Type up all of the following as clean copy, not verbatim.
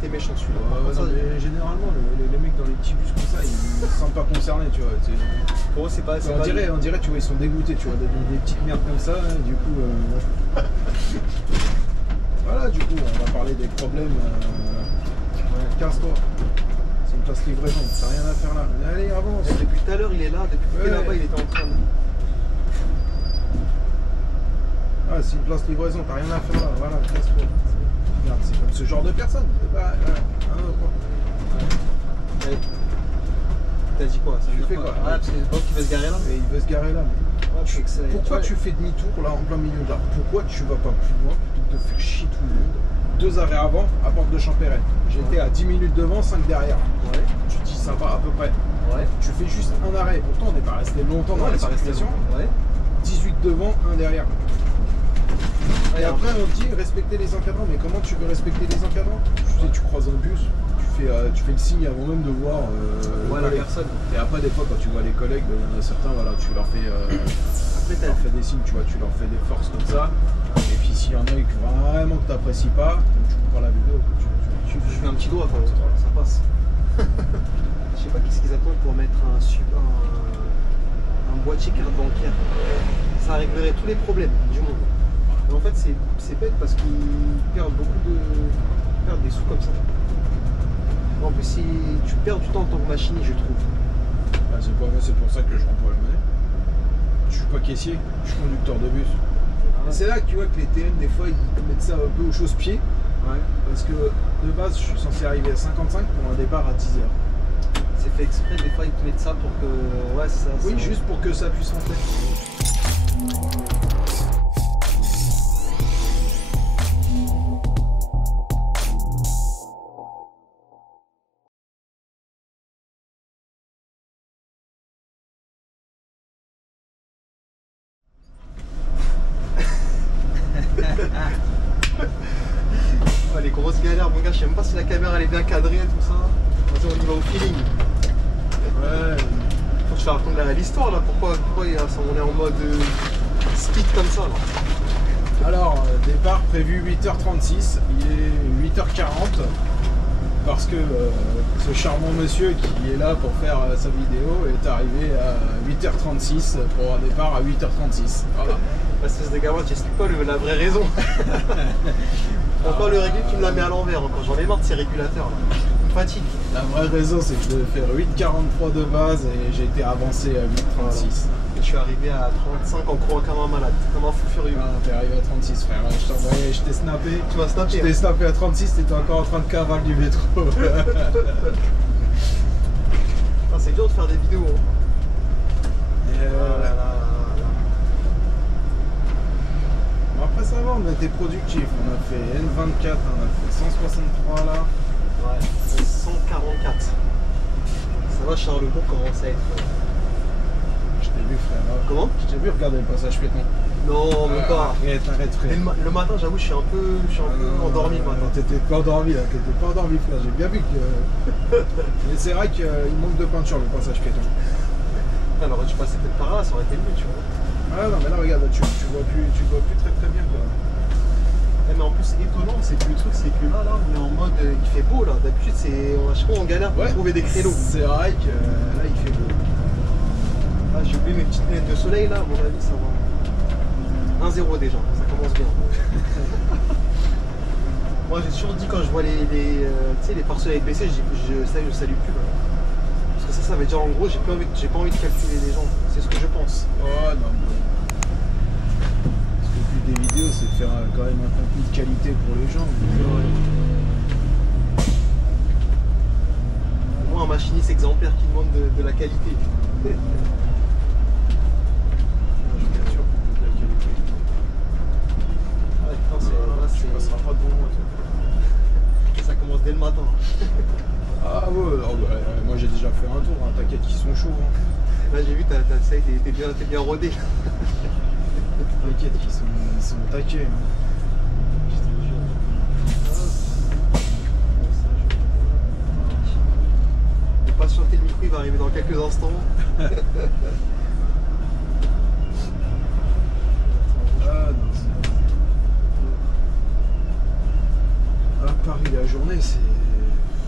était méchant celui-là. Généralement, les mecs dans les petits bus comme ça, ils se sentent pas concernés, tu vois. Pour eux, c'est pas. On dirait, tu vois, ils sont dégoûtés, tu vois, des petites merdes comme ça, hein, du coup. Voilà, du coup, on va parler des problèmes. Casse-toi. C'est une place livraison, t'as rien à faire là. Mais allez, avance. Et depuis tout à l'heure, il est là, depuis qu'il est là-bas, il était en train de. Ah, c'est une place livraison, t'as rien à faire là, voilà, casse-toi. Regarde, c'est comme ce genre de personne. Bah, ouais. T'as dit quoi? Tu fais quoi? Ah, c'est Bob qui veut se garer là? Mais il veut se garer là. Mais... Ouais, pourquoi tu fais demi-tour là en plein milieu de là? Pourquoi tu vas pas plus loin plutôt que de faire chier tout le monde? 2 arrêts avant à Porte de Champéret. J'étais à 10 minutes devant, 5 derrière. Ouais. Tu te dis ça va à peu près. Ouais. Tu fais juste un arrêt. Pourtant on n'est pas resté longtemps dans la circulation. Ouais. 18 devant, 1 derrière. Ouais, et après on te dit respecter les encadrants. Mais comment tu veux respecter les encadrants? Tu sais, tu croises un bus, tu fais le signe avant même de voir la personne. Et après des fois quand tu vois les collègues, il y en a certains, voilà, tu leur fais tu leur fais des signes, tu vois, tu leur fais des forces comme ça. Et puis s'il y en a qui vraiment que tu n'apprécies pas, tu prends la vidéo. Tu fais un petit doigt, ça passe. Je sais pas qu'est-ce qu'ils attendent pour mettre un boîtier carte bancaire. Ça réglerait tous les problèmes du monde. Mais en fait c'est bête parce qu'ils perdent des sous comme ça. En plus tu perds du temps en tant que machiniste, je trouve. Bah, c'est pour ça que je rends pas la monnaie. Je suis pas caissier, je suis conducteur de bus. C'est là que tu vois que les TN, des fois, ils mettent ça un peu au chausse-pied. Ouais. Parce que de base, je suis censé arriver à 55 pour un départ à 10h. C'est fait exprès, des fois, ils te mettent ça pour que. Ouais, ça. Oui, juste pour que ça puisse rentrer. Ouais, les grosses galères, mon gars, je sais même pas si la caméra elle est bien cadrée, tout ça. Vas-y, on y va au feeling. Ouais. Faut que je te raconte l'histoire là, pourquoi on est en mode speed comme ça là. Alors, départ prévu 8h36, il est 8h40 parce que ce charmant monsieur qui est là pour faire sa vidéo est arrivé à 8h36 pour un départ à 8h36. Voilà. Parce que ce gamin, tu expliques pas la vraie raison. Encore le régulateur qui me la met à l'envers, encore j'en ai marre de ces régulateurs là. Il me fatigue. La vraie raison c'est que je devais faire 8h43 de base et j'ai été avancé à 8h36. Voilà. Et je suis arrivé à 35 en courant comme un malade, comme un fou furieux. Ah, t'es arrivé à 36 frère, je t'ai snappé. Tu m'as snappé. Je t'ai snappé à 36, t'étais encore en train de cavaler du métro. Ah, c'est dur de faire des vidéos. Hein. Oh là là. Bon, après ça va, on a été productif. On a fait N24, on a fait 163 là. Ouais, 144. Ça va, Charlebourg commence à être. Je t'ai vu frère. Comment? Je t'ai vu regarder le passage piéton. Non, même pas. Arrête frère. Le matin, j'avoue, je suis un peu endormi le matin. T'étais pas endormi là, t'étais pas endormi frère. J'ai bien vu que. Mais c'est vrai qu'il manque de peinture le passage piéton. Alors tu passais peut-être par là, ça aurait été mieux, tu vois. Ah non, mais là regarde, tu vois plus très bien quoi. Mais en plus, étonnant, c'est que le truc, c'est que là, on est en mode, il fait beau là. D'habitude, à chaque fois, on galère pour trouver des créneaux. C'est vrai que là, il fait beau. Ah, j'ai oublié mes petites lunettes de soleil là, à mon avis, ça va. 1-0 déjà, ça commence bien. Moi, j'ai toujours dit quand je vois les pare-soleils baissés, je salue plus. Là. Parce que ça veut dire en gros, j'ai pas envie de calculer les gens. C'est ce que je pense. Oh non, parce que le but des vidéos, c'est de faire quand même un contenu de qualité pour les gens. Au moins un machiniste exemplaire qui demande de la qualité. Je suis bien sûr pour de la qualité. Ah, putain, Tu passeras pas devant moi, toi. ça commence dès le matin. Ah ouais, moi j'ai déjà fait un tour, hein. T'inquiète qu'ils sont chauds. Hein. Là j'ai vu, t'es bien rodé. T'inquiète qu'ils sont taqués. Hein. Je te jure. Faut patienter, le micro il va arriver dans quelques instants. Ah non, à Paris la journée c'est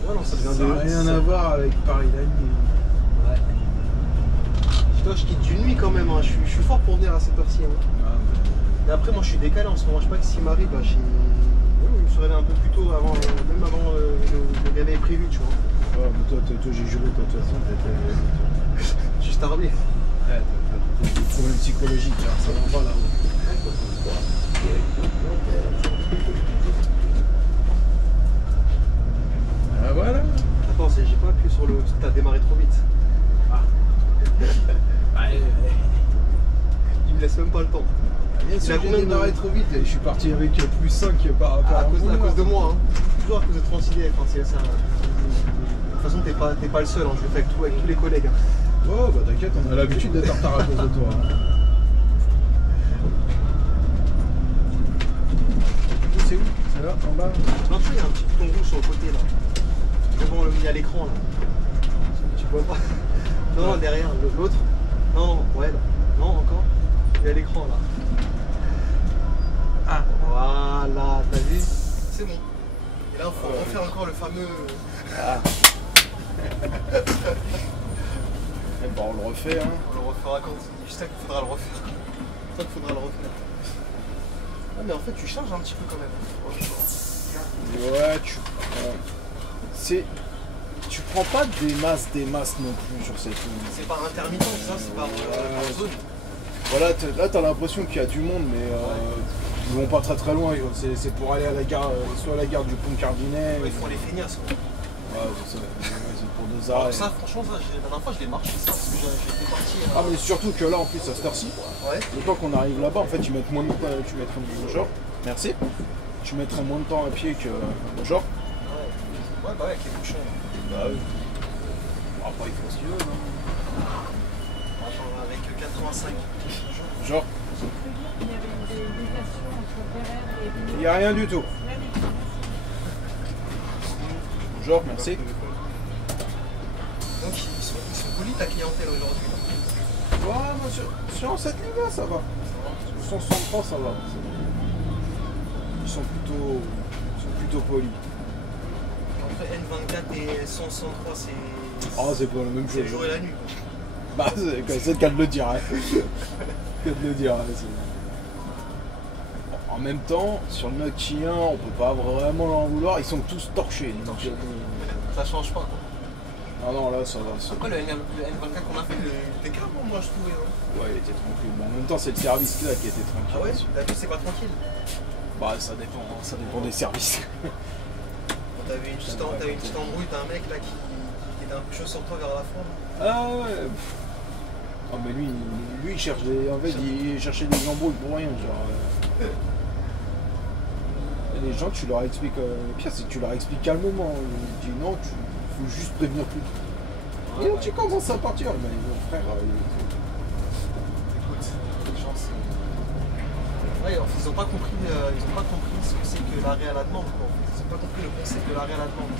Ouais, non, ça vient Ça de. n'a rien à voir avec Paris la nuit. Ouais. Toi, je quitte d'une nuit quand même, hein. Je suis fort pour venir à cette heure-ci. Hein. Ah, Et après, moi, je suis décalé en ce moment. Je sais pas que s'il m'arrive, bah, je me suis réveillé un peu plus tôt, avant, même avant le réveil prévu, tu vois. ouais, mais toi j'ai juré, toi, de toute façon, Juste armé. t'as des problèmes psychologiques, alors ça va pas là-haut. Ah, voilà. Attends, j'ai pas appuyé sur le. T'as démarré trop vite. Ah. Ouais, Il me laisse même pas le temps. bien sûr, j'ai démarré trop vite et je suis parti avec plus 5 par rapport À cause moi. de moi, hein. Toujours à cause de Transilien. Enfin, c'est ça. De toute façon, t'es pas le seul, hein. Je le fais avec tous les collègues. Hein. Oh bah t'inquiète, on a l'habitude d'être en retard à cause de toi. Hein. C'est où? C'est là, en bas? Non, tu vois, il y a un petit bouton rouge sur le côté là. Devant il y a l'écran là. Tu vois pas? Non, non, derrière, l'autre. Non, non, ouais, là. Non, encore. Il y a l'écran là. Ah. Voilà, t'as vu? C'est bon. Et là, il faut refaire encore le fameux. Ah. Eh ben, on le refait, hein. On le refera quand. Je sais qu'il faudra le refaire. Je sais qu'il faudra le refaire. Ah, mais en fait, tu charges un petit peu quand même. Ouais, tu prends pas des masses non plus sur cette ligne. C'est par intermittent, ça, c'est par zone. Voilà, là t'as l'impression qu'il y a du monde, mais ils vont pas très loin. C'est pour aller à la gare, soit à la gare du Pont Cardinet. Ouais, ils font les feignasses. Quoi. Ouais, c'est ça. C'est pour deux Alors arrêts. ça, franchement, ça, la dernière fois, je l'ai marché, ça, parce que j'étais parti. Ah, mais surtout que là, en plus, à cette heure-ci, Ouais. le temps qu'on arrive là-bas, en fait, tu mettrais moins de temps. Tu mettrais bonjour. Merci. Tu mettrais moins de temps à pied que bonjour. Ouais, bah ouais, avec les bouchons. Bah oui. Bon, après, il faut ce qu'il veut, non? Attends, avec 85. Genre, Il y avait des déviations entre Pereire et il n'y a rien du tout. Bonjour, merci. Donc, ils sont polis ta clientèle aujourd'hui. Ouais, monsieur. Sur cette ligne-là, ça va. 163, ça va. Ils sont plutôt polis. Entre N24 et 163, c'est. Ah, c'est pas la même C'est le chose. jour et la nuit. Quoi. Bah, c'est le cas de le dire. Hein. Que de le dire. Hein, en même temps, sur le Nokia 1, on peut pas vraiment en vouloir. Ils sont tous torchés. Donc, Ça change pas quoi. non, là, ça va. Après, le N24 qu'on a fait, était calme, moi je trouvais. Hein. Ouais, il était tranquille. Bon, en même temps, c'est le service là qui était tranquille. Ah ouais? aussi. T'as vu, c'est pas tranquille. Bah, ça dépend des services. Bon, t'avais une petite embrouille, t'as un mec là qui était un peu chaud sur toi vers la fin. Ah ouais. Ah mais lui il cherche des. En fait il cherchait des embrouilles pour rien, genre. Et les gens tu leur expliques. Le pire c'est que tu leur expliques calmement. Ils disent non, faut juste prévenir plus. Et là tu commences à partir, mais mon frère. Écoute, les gens c'est. Ouais, en fait, ils ont pas compris ce que c'est que l'arrêt à la demande quoi. Ils ont pas compris le concept de l'arrêt à la demande.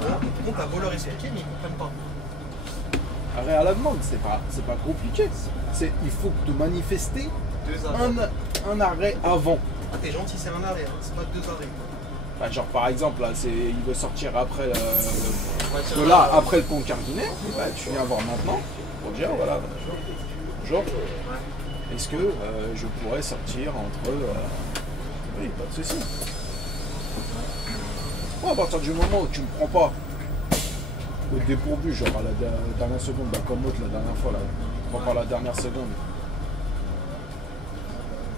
Par contre, t'as beau leur expliquer, mais ils comprennent pas. Arrêt à la demande, c'est pas compliqué. Il faut te manifester 2 arrêts. un arrêt avant. Ah, t'es gentil, c'est un arrêt, hein. C'est pas 2 arrêts. Bah, genre par exemple là, il veut sortir après Tiens, de là, après le pont Cardinet, bah, tu viens voir maintenant pour dire voilà, bonjour, est-ce que je pourrais sortir entre. Oui, pas de souci. Moi, à partir du moment où tu me prends pas au dépourvu, genre à la dernière seconde, bah, comme l'autre la dernière fois, là, on prend pas la dernière seconde.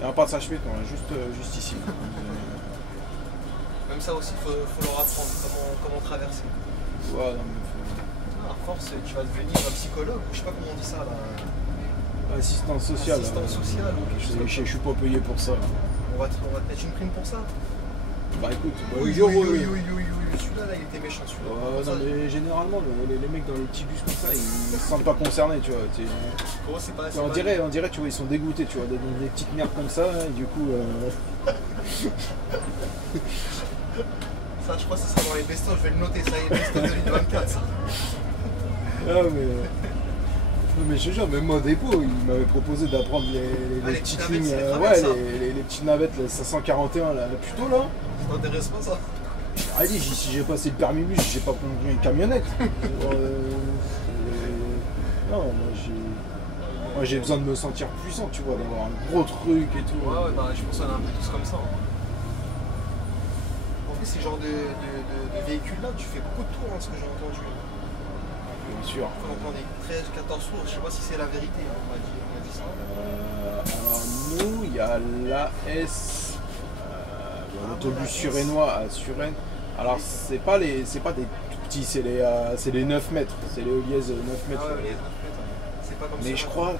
Et un passage piéton, juste ici. Même ça aussi, faut leur apprendre comment traverser. Ouais, non, mais À force, tu vas devenir un psychologue, ou je sais pas comment on dit ça là. assistance sociale. Assistance sociale ou quelque chose comme ça. Je suis pas payé pour ça. On va te mettre une prime pour ça. Bah écoute, Oui, celui-là là, il était méchant celui-là. non, mais généralement les mecs dans les petits bus comme ça, ils se sentent pas concernés, tu vois. Gros, c'est pas. On dirait, tu vois, ils sont dégoûtés, tu vois, des petites merdes comme ça, et du coup. Ça, je crois que ce sera dans les best-of, je vais le noter, ça y est, best-of 2024 ça. Ah mais. Non mais je te jure, même moi au dépôt, il m'avait proposé d'apprendre les les petites petites lignes, navettes, c'est les petites navettes, les 541 là, plutôt là. Ça t'intéresse pas ça? J'ai dit, si j'ai passé le permis bus, j'ai pas conduit une camionnette. Non, moi j'ai besoin de me sentir puissant, tu vois, d'avoir un gros truc et tout. Ouais, bah je pense qu'on est un peu tous comme ça. Hein. En plus, ces genres de véhicules-là, tu fais beaucoup de tours, hein, ce que j'ai entendu. Bien sûr. On entend des 13, 14 tours, je sais pas si c'est la vérité, hein, on m'a dit ça. Alors nous, il y a l'AS, l'autobus surénois à Suresnes. Alors c'est pas des tout petits, c'est les 9 mètres, c'est les Heuliez 9 mètres. Ah ouais, les 9 mètres, c'est pas comme ça. Mais je crois,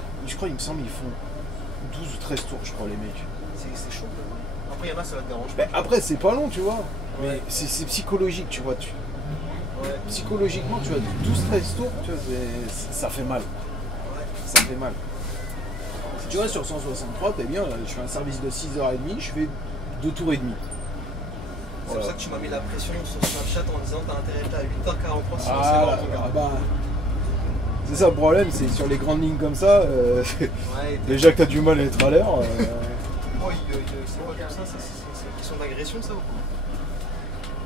il me semble, ils font 12 ou 13 tours, je crois, les mecs. C'est chaud. Après, il y en a, ça va te déranger. Mais après, c'est pas long, tu vois. Ouais. Mais c'est psychologique, tu vois. Ouais. Psychologiquement, tu vois, 12-13 tours, tu vois, ça fait mal. Ouais. Ça fait mal. Tu vois, sur 163, t'es bien, je fais un service de 6h30, je fais 2 tours et demi. C'est pour ça que tu m'as mis la pression sur Snapchat en disant t'as intérêt à 8h43 sinon c'est Ah, mort ton gars. bah, c'est ça le problème, c'est sur les grandes lignes comme ça, Ouais, déjà que t'as du mal à être à l'heure. Oh, c'est pas comme ça, c'est une question d'agression ça ou quoi?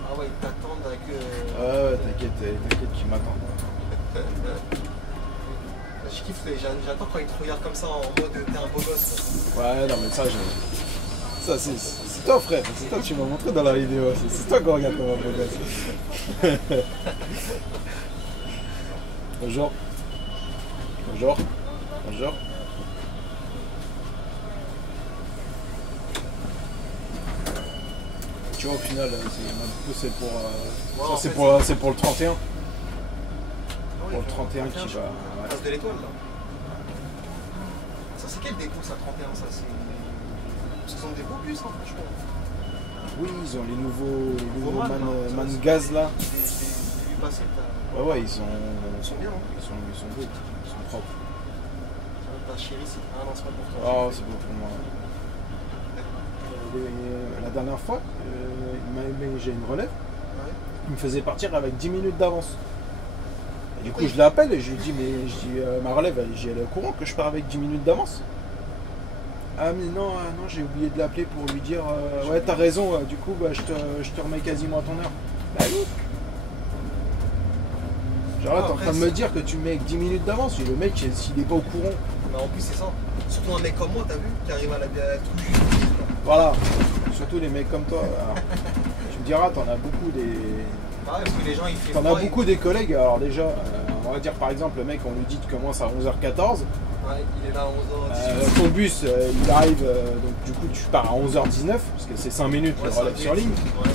Ah ouais, ils t'attendent avec... Ouais, t'inquiète qu'ils m'attendent. Je kiffe, j'attends quand ils te regardent comme ça en mode t'es un beau gosse. Quoi. Ouais, non mais ça c'est toi frère, c'est toi que tu m'as montré dans la vidéo, c'est toi qu'on regarde comme un beau gosse. Bonjour. Bonjour. Bonjour. Tu vois au final, c'est pour, Ouais, ça, c'est pour le 31. Pour le 31 qui va... En face de l'étoile là. Ça c'est quel dépôt ça 31 ça c'est... Parce qu'ils ont des beaux bus hein, franchement. Oui, ils ont les nouveaux Man gaz là. J'ai vu passer Ouais, ils sont bien hein. Ils sont beaux, ils sont propres. Ta chérie c'est... Ah non c'est pas pour toi. Oh, c'est beau pour moi. La dernière fois, j'ai une relève, Ouais. il me faisait partir avec 10 minutes d'avance. Et du coup, je l'appelle et je lui dis, ma relève, elle est au courant que je pars avec 10 minutes d'avance. Ah mais non, j'ai oublié de l'appeler pour lui dire, ouais t'as raison, du coup bah, je te remets quasiment à ton heure. Bah oui. Genre là, t'es en train de me dire que tu me mets avec 10 minutes d'avance, le mec, s'il est pas au courant. Mais en plus c'est ça. Surtout un mec comme moi, t'as vu, qui arrive à tout juste. Voilà, surtout les mecs comme toi. Alors, tu me diras, t'en as beaucoup des... Ah ouais, parce que les gens ils font... T'en as beaucoup des collègues, alors déjà, on va dire par exemple, le mec, on lui dit tu commences à 11h14. Ouais, il est là à 11h18. Ton bus, il arrive, donc du coup tu pars à 11h19, parce que c'est 5 minutes le relève sur ligne. Ouais.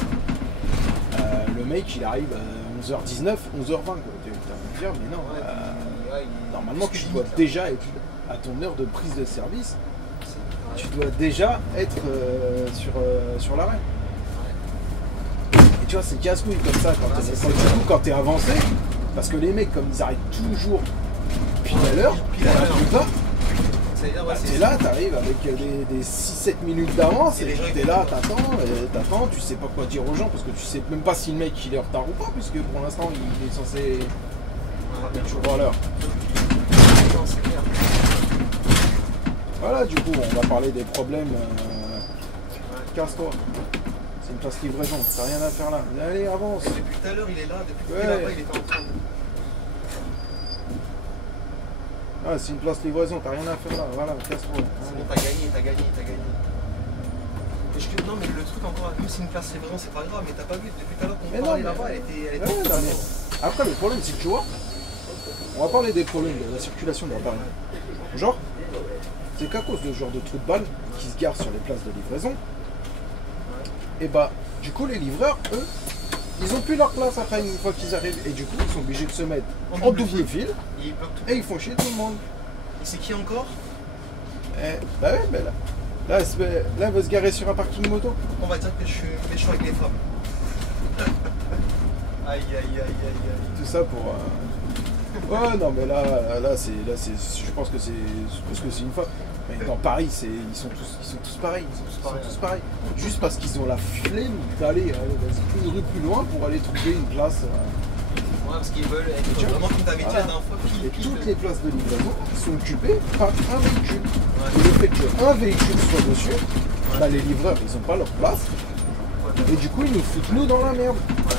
Le mec, il arrive à 11h19, 11h20. Tu vas me dire, mais non, normalement tu dois déjà être à ton heure de prise de service. Tu dois déjà être sur l'arrêt. Et tu vois, c'est casse-couille comme ça quand t'es avancé, parce que les mecs, comme ils arrivent toujours pile à l'heure, t'es là, t'arrives avec des 6-7 minutes d'avance, et t'es là, t'attends, tu sais pas quoi dire aux gens, parce que tu sais même pas si le mec il est en retard ou pas, puisque pour l'instant il est censé être toujours à l'heure. Voilà, du coup, on va parler des problèmes. Casse-toi. C'est une place livraison, t'as rien à faire là. Allez, avance. Depuis tout à l'heure, il est là. Depuis qu'il est là-bas, il était en train de... Ah, c'est une place livraison, t'as rien à faire là. Voilà, casse-toi. C'est bon, t'as gagné. Non, mais le truc encore, même si une place livraison, c'est pas grave, mais t'as pas vu, depuis tout à l'heure qu'on parlait là-bas, elle était non, mais... Après, le problème, c'est que tu vois, on va parler des problèmes de la circulation dans Paris. Genre, c'est qu'à cause de ce genre de trous de balles qui se garent sur les places de livraison, et bah, du coup, les livreurs, eux, ils ont plus leur place après une fois qu'ils arrivent. Et du coup, ils sont obligés de se mettre en double fil et ils font chier tout le monde. Et c'est qui encore? Bah ouais, bah là, elle va se garer sur un parking moto. On va dire que je suis méchant avec les femmes. Aïe. Tout ça pour... Ouais, non, mais là je pense que c'est parce que c'est une femme. Mais dans Paris, ils sont tous pareils. Juste parce qu'ils ont la flemme d'aller une rue plus loin pour aller trouver une place. Ouais, parce qu'ils veulent être vraiment comme t'avais dit la dernière fois. Et toutes les places de livraison sont occupées par un véhicule. Et le fait qu'un véhicule soit dessus, bah, les livreurs, ils n'ont pas leur place. Et du coup, ils nous foutent nous dans la merde. Ouais.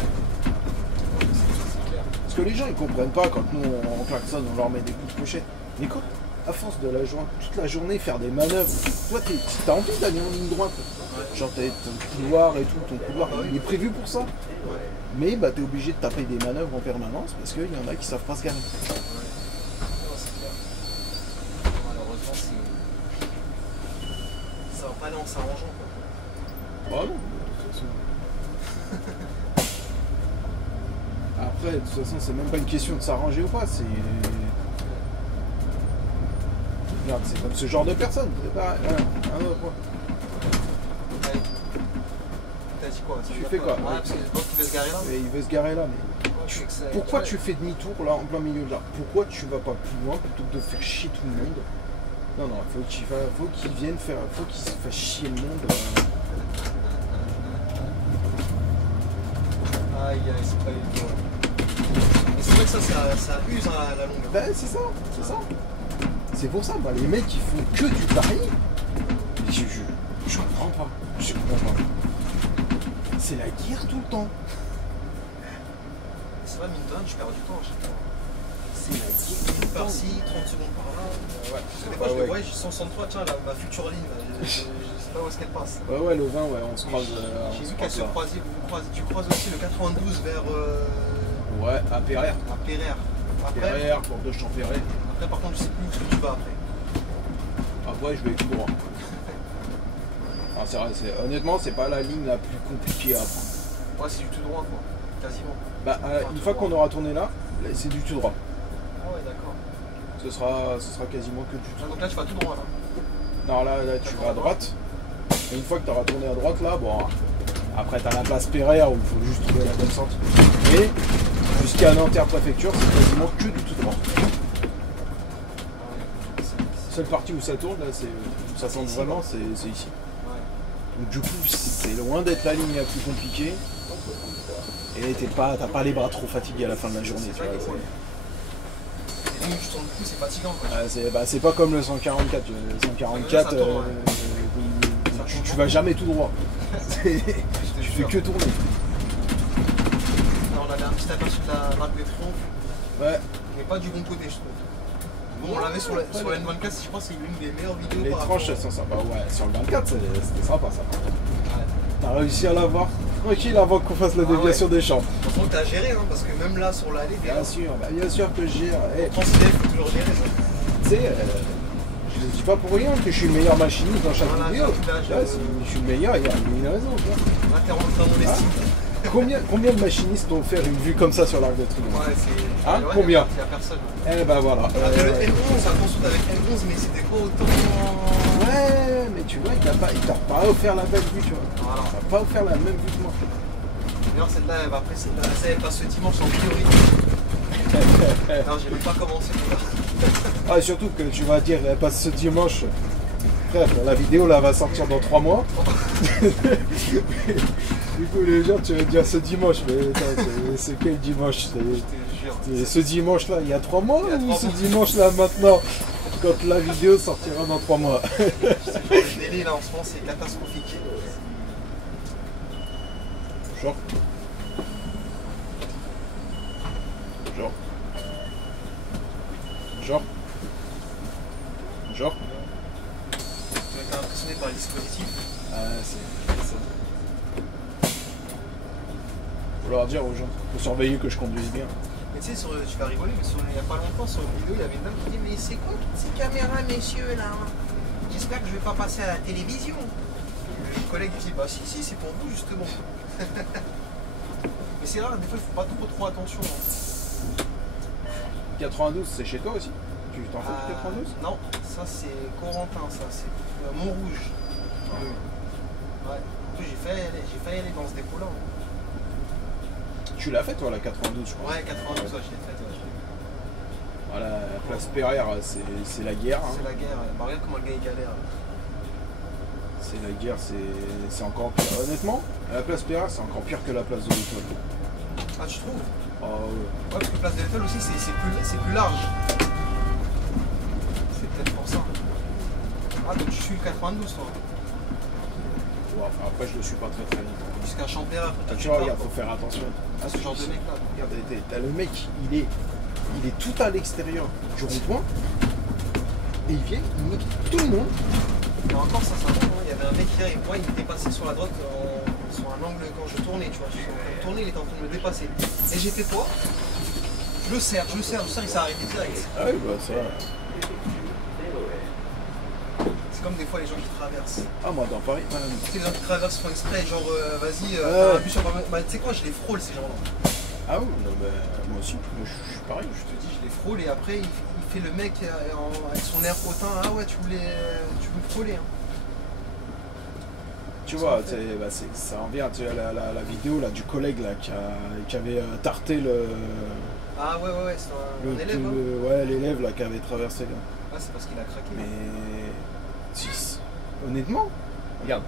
C'est clair. Parce que les gens, ils comprennent pas quand nous, on klaxonne, on leur met des coups de pochette. Mais quand, à force de toute la journée, faire des manœuvres, toi, t'as envie d'aller en ligne droite. Genre, t'as ton couloir et tout, ton couloir, il est prévu pour ça. Ouais. Mais bah, t'es obligé de taper des manœuvres en permanence parce qu'il y en a qui savent pas se garer. Ouais. Non, c'est clair. Malheureusement, ça va pas aller en s'arrangeant, quoi. Ah non, de toute façon. Après, de toute façon, c'est même pas une question de s'arranger ou pas, c'est. Regarde, c'est comme ce genre de personne. C'est pas un autre point. Allez. T'as dit quoi? Tu fais quoi? Ouais, parce que l'autre il veut se garer là. Et il veut se garer là, mais. Pourquoi tu fais demi-tour là en plein milieu de là? Pourquoi tu vas pas plus loin plutôt que de faire chier tout le monde? Non, non, faut qu'il vienne faire. Faut qu'il se fasse chier le monde. Aïe, aïe, c'est pas évident. Mais c'est vrai que ça use hein, la longue. Ben c'est ça, c'est ça. C'est pour ça, bah, les mecs qui font que du pari, je comprends pas. Je comprends pas. C'est la guerre tout le temps. C'est vrai, mine de rien, tu perds du temps à chaque fois. C'est la guerre par-ci, 30 secondes par-là. Ouais. Parce que des fois, je le vois, j'ai 163, tiens, ma future ligne, là, je sais pas où est-ce qu'elle passe. Ouais, le 20, ouais, on se croise. J'ai vu qu'elle se croisait, tu croises aussi le 92 vers. Ouais, à Péraire. À Péraire. Après, Péraire, Porte de Champéret. après, par contre, je sais plus où est-ce que tu vas après. Après, je vais tout droit. Ah, c'est vrai, honnêtement, c'est pas la ligne la plus compliquée à prendre. Ouais, c'est du tout droit, quoi. Quasiment. Bah, une fois qu'on aura tourné là, c'est du tout droit. Ah ouais, d'accord. Ce sera quasiment que du tout Ah, droit. donc là, tu vas tout droit, là. Non, là tu vas à droite. Et une fois que tu auras tourné à droite, là, bon, après, tu as la place Péraire où il faut juste trouver la bonne sortie. Et jusqu'à Nanterre Préfecture, c'est quasiment que du tout droit. La seule partie où ça tourne, là, où ça tourne vraiment, c'est ici. Donc du coup, c'est loin d'être la ligne la plus compliquée. Et t'as pas les bras trop fatigués à la fin de la journée. Tu vois, et donc tu tournes plus, c'est fatigant, quoi. c'est pas comme le 144. Le 144, tu vas jamais tout droit. Tu fais que tourner. Alors, on avait un petit aperçu de l'Arc de Triomphe. Ouais. Mais pas du bon côté, je trouve. Bon, on l'avait sur la N24, je pense que c'est l'une des meilleures vidéos. Les tranches, elles sont sympas. Ouais, sur le 24, c'était sympa ça. Ouais. T'as réussi à l'avoir tranquille avant qu'on fasse la déviation des champs. Franchement, t'as géré, hein, parce que même là, sur l'allée, bien sûr que je gère. En France, il faut toujours gérer ça. Tu sais, je ne dis pas pour rien que je suis le meilleur machiniste dans chaque vidéo. Je suis le meilleur, il y a une raison. Là, t'es rentré dans mon estime. Combien de machinistes ont fait une vue comme ça sur l'Arc de Triomphe? Ouais, c'est. Hein, combien? Il n'y a personne. Eh ben voilà. Le N11, ça consulte avec N11, mais c'était pas autant. Ouais, mais tu vois, il t'a pas offert la belle vue, tu vois. Voilà. Il t'a pas offert la même vue que moi. D'ailleurs, celle-là, après, celle-là, elle passe ce dimanche en priorité. Non, j'ai même pas commencé tout là. Ah, surtout que tu vas dire, elle passe ce dimanche. Bref, la vidéo là va sortir dans 3 mois. Du coup, les gens, tu vas dire ce dimanche, mais c'est quel dimanche? C'est ce dimanche là, il y a 3 mois ou ce dimanche là maintenant? Quand la vidéo sortira dans 3 mois. Le délai là en ce moment, c'est catastrophique. Genre. Tu as été impressionné par le dispositif. C'est ça. Faut leur dire aux gens, faut surveiller que je conduise bien. Mais tu sais, tu vas rigoler, mais il n'y a pas longtemps sur une vidéo, il y avait une dame qui dit mais c'est quoi toutes ces caméras, messieurs là? J'espère que je vais pas passer à la télévision. Le collègue dit bah si, c'est pour vous justement. Mais c'est rare, des fois il faut pas trop attention. Hein. 92, c'est chez toi aussi? Tu t'en fais du 92? Non, ça c'est Corentin, ça c'est Montrouge. Ouais. En plus j'ai failli aller dans ce dépôt là. Tu l'as fait toi la 92 je crois? Ouais, 92, ouais, je l'ai faite. Ouais. Voilà, la place Péraire, c'est la guerre. Hein. C'est la guerre, bah, regarde comment le gars il galère. C'est la guerre, c'est encore pire. Honnêtement, la place Péraire c'est encore pire que la place de l'Étoile. Ah tu trouves? Oh ouais. Ouais, parce que place de l'Étoile aussi c'est plus large. C'est peut-être pour ça. Ah donc tu suis le 92 toi? voir. Enfin, après, je le suis pas très bien. Jusqu'à Champéra. Tu vois, regarde, faut faire attention à Ce genre de mec là. Regarde, t'as le mec, il est tout à l'extérieur du rond-point. Et il vient, il nique tout le monde. Et encore, ça va. Il y avait un mec hier, et moi, il me dépassait sur la droite sur un angle quand je tournais, tu vois. Je suis en train de tourner, il était en train de me dépasser. Et j'ai fait quoi? Je le serre, il s'est arrêté direct. Ah oui, bah ça. C'est comme des fois les gens qui traversent. Ah, moi dans Paris, Tu sais, les gens qui traversent font exprès, genre vas-y, Ouais. t'as un but sur bah, tu sais quoi, je les frôle ces gens-là. Ah oui, non, bah, moi aussi, moi, je suis pareil. Je te dis, je les frôle et après il fait le mec avec son air hautain. Ah ouais, tu veux me frôler. Hein. Tu vois, bah, ça en vient, tu vois, la vidéo là, du collègue là, qui avait tarté le. Ah ouais, c'est un élève. Hein. Ouais, l'élève là qui avait traversé là. Ah, c'est parce qu'il a craqué. Mais. Honnêtement, regarde.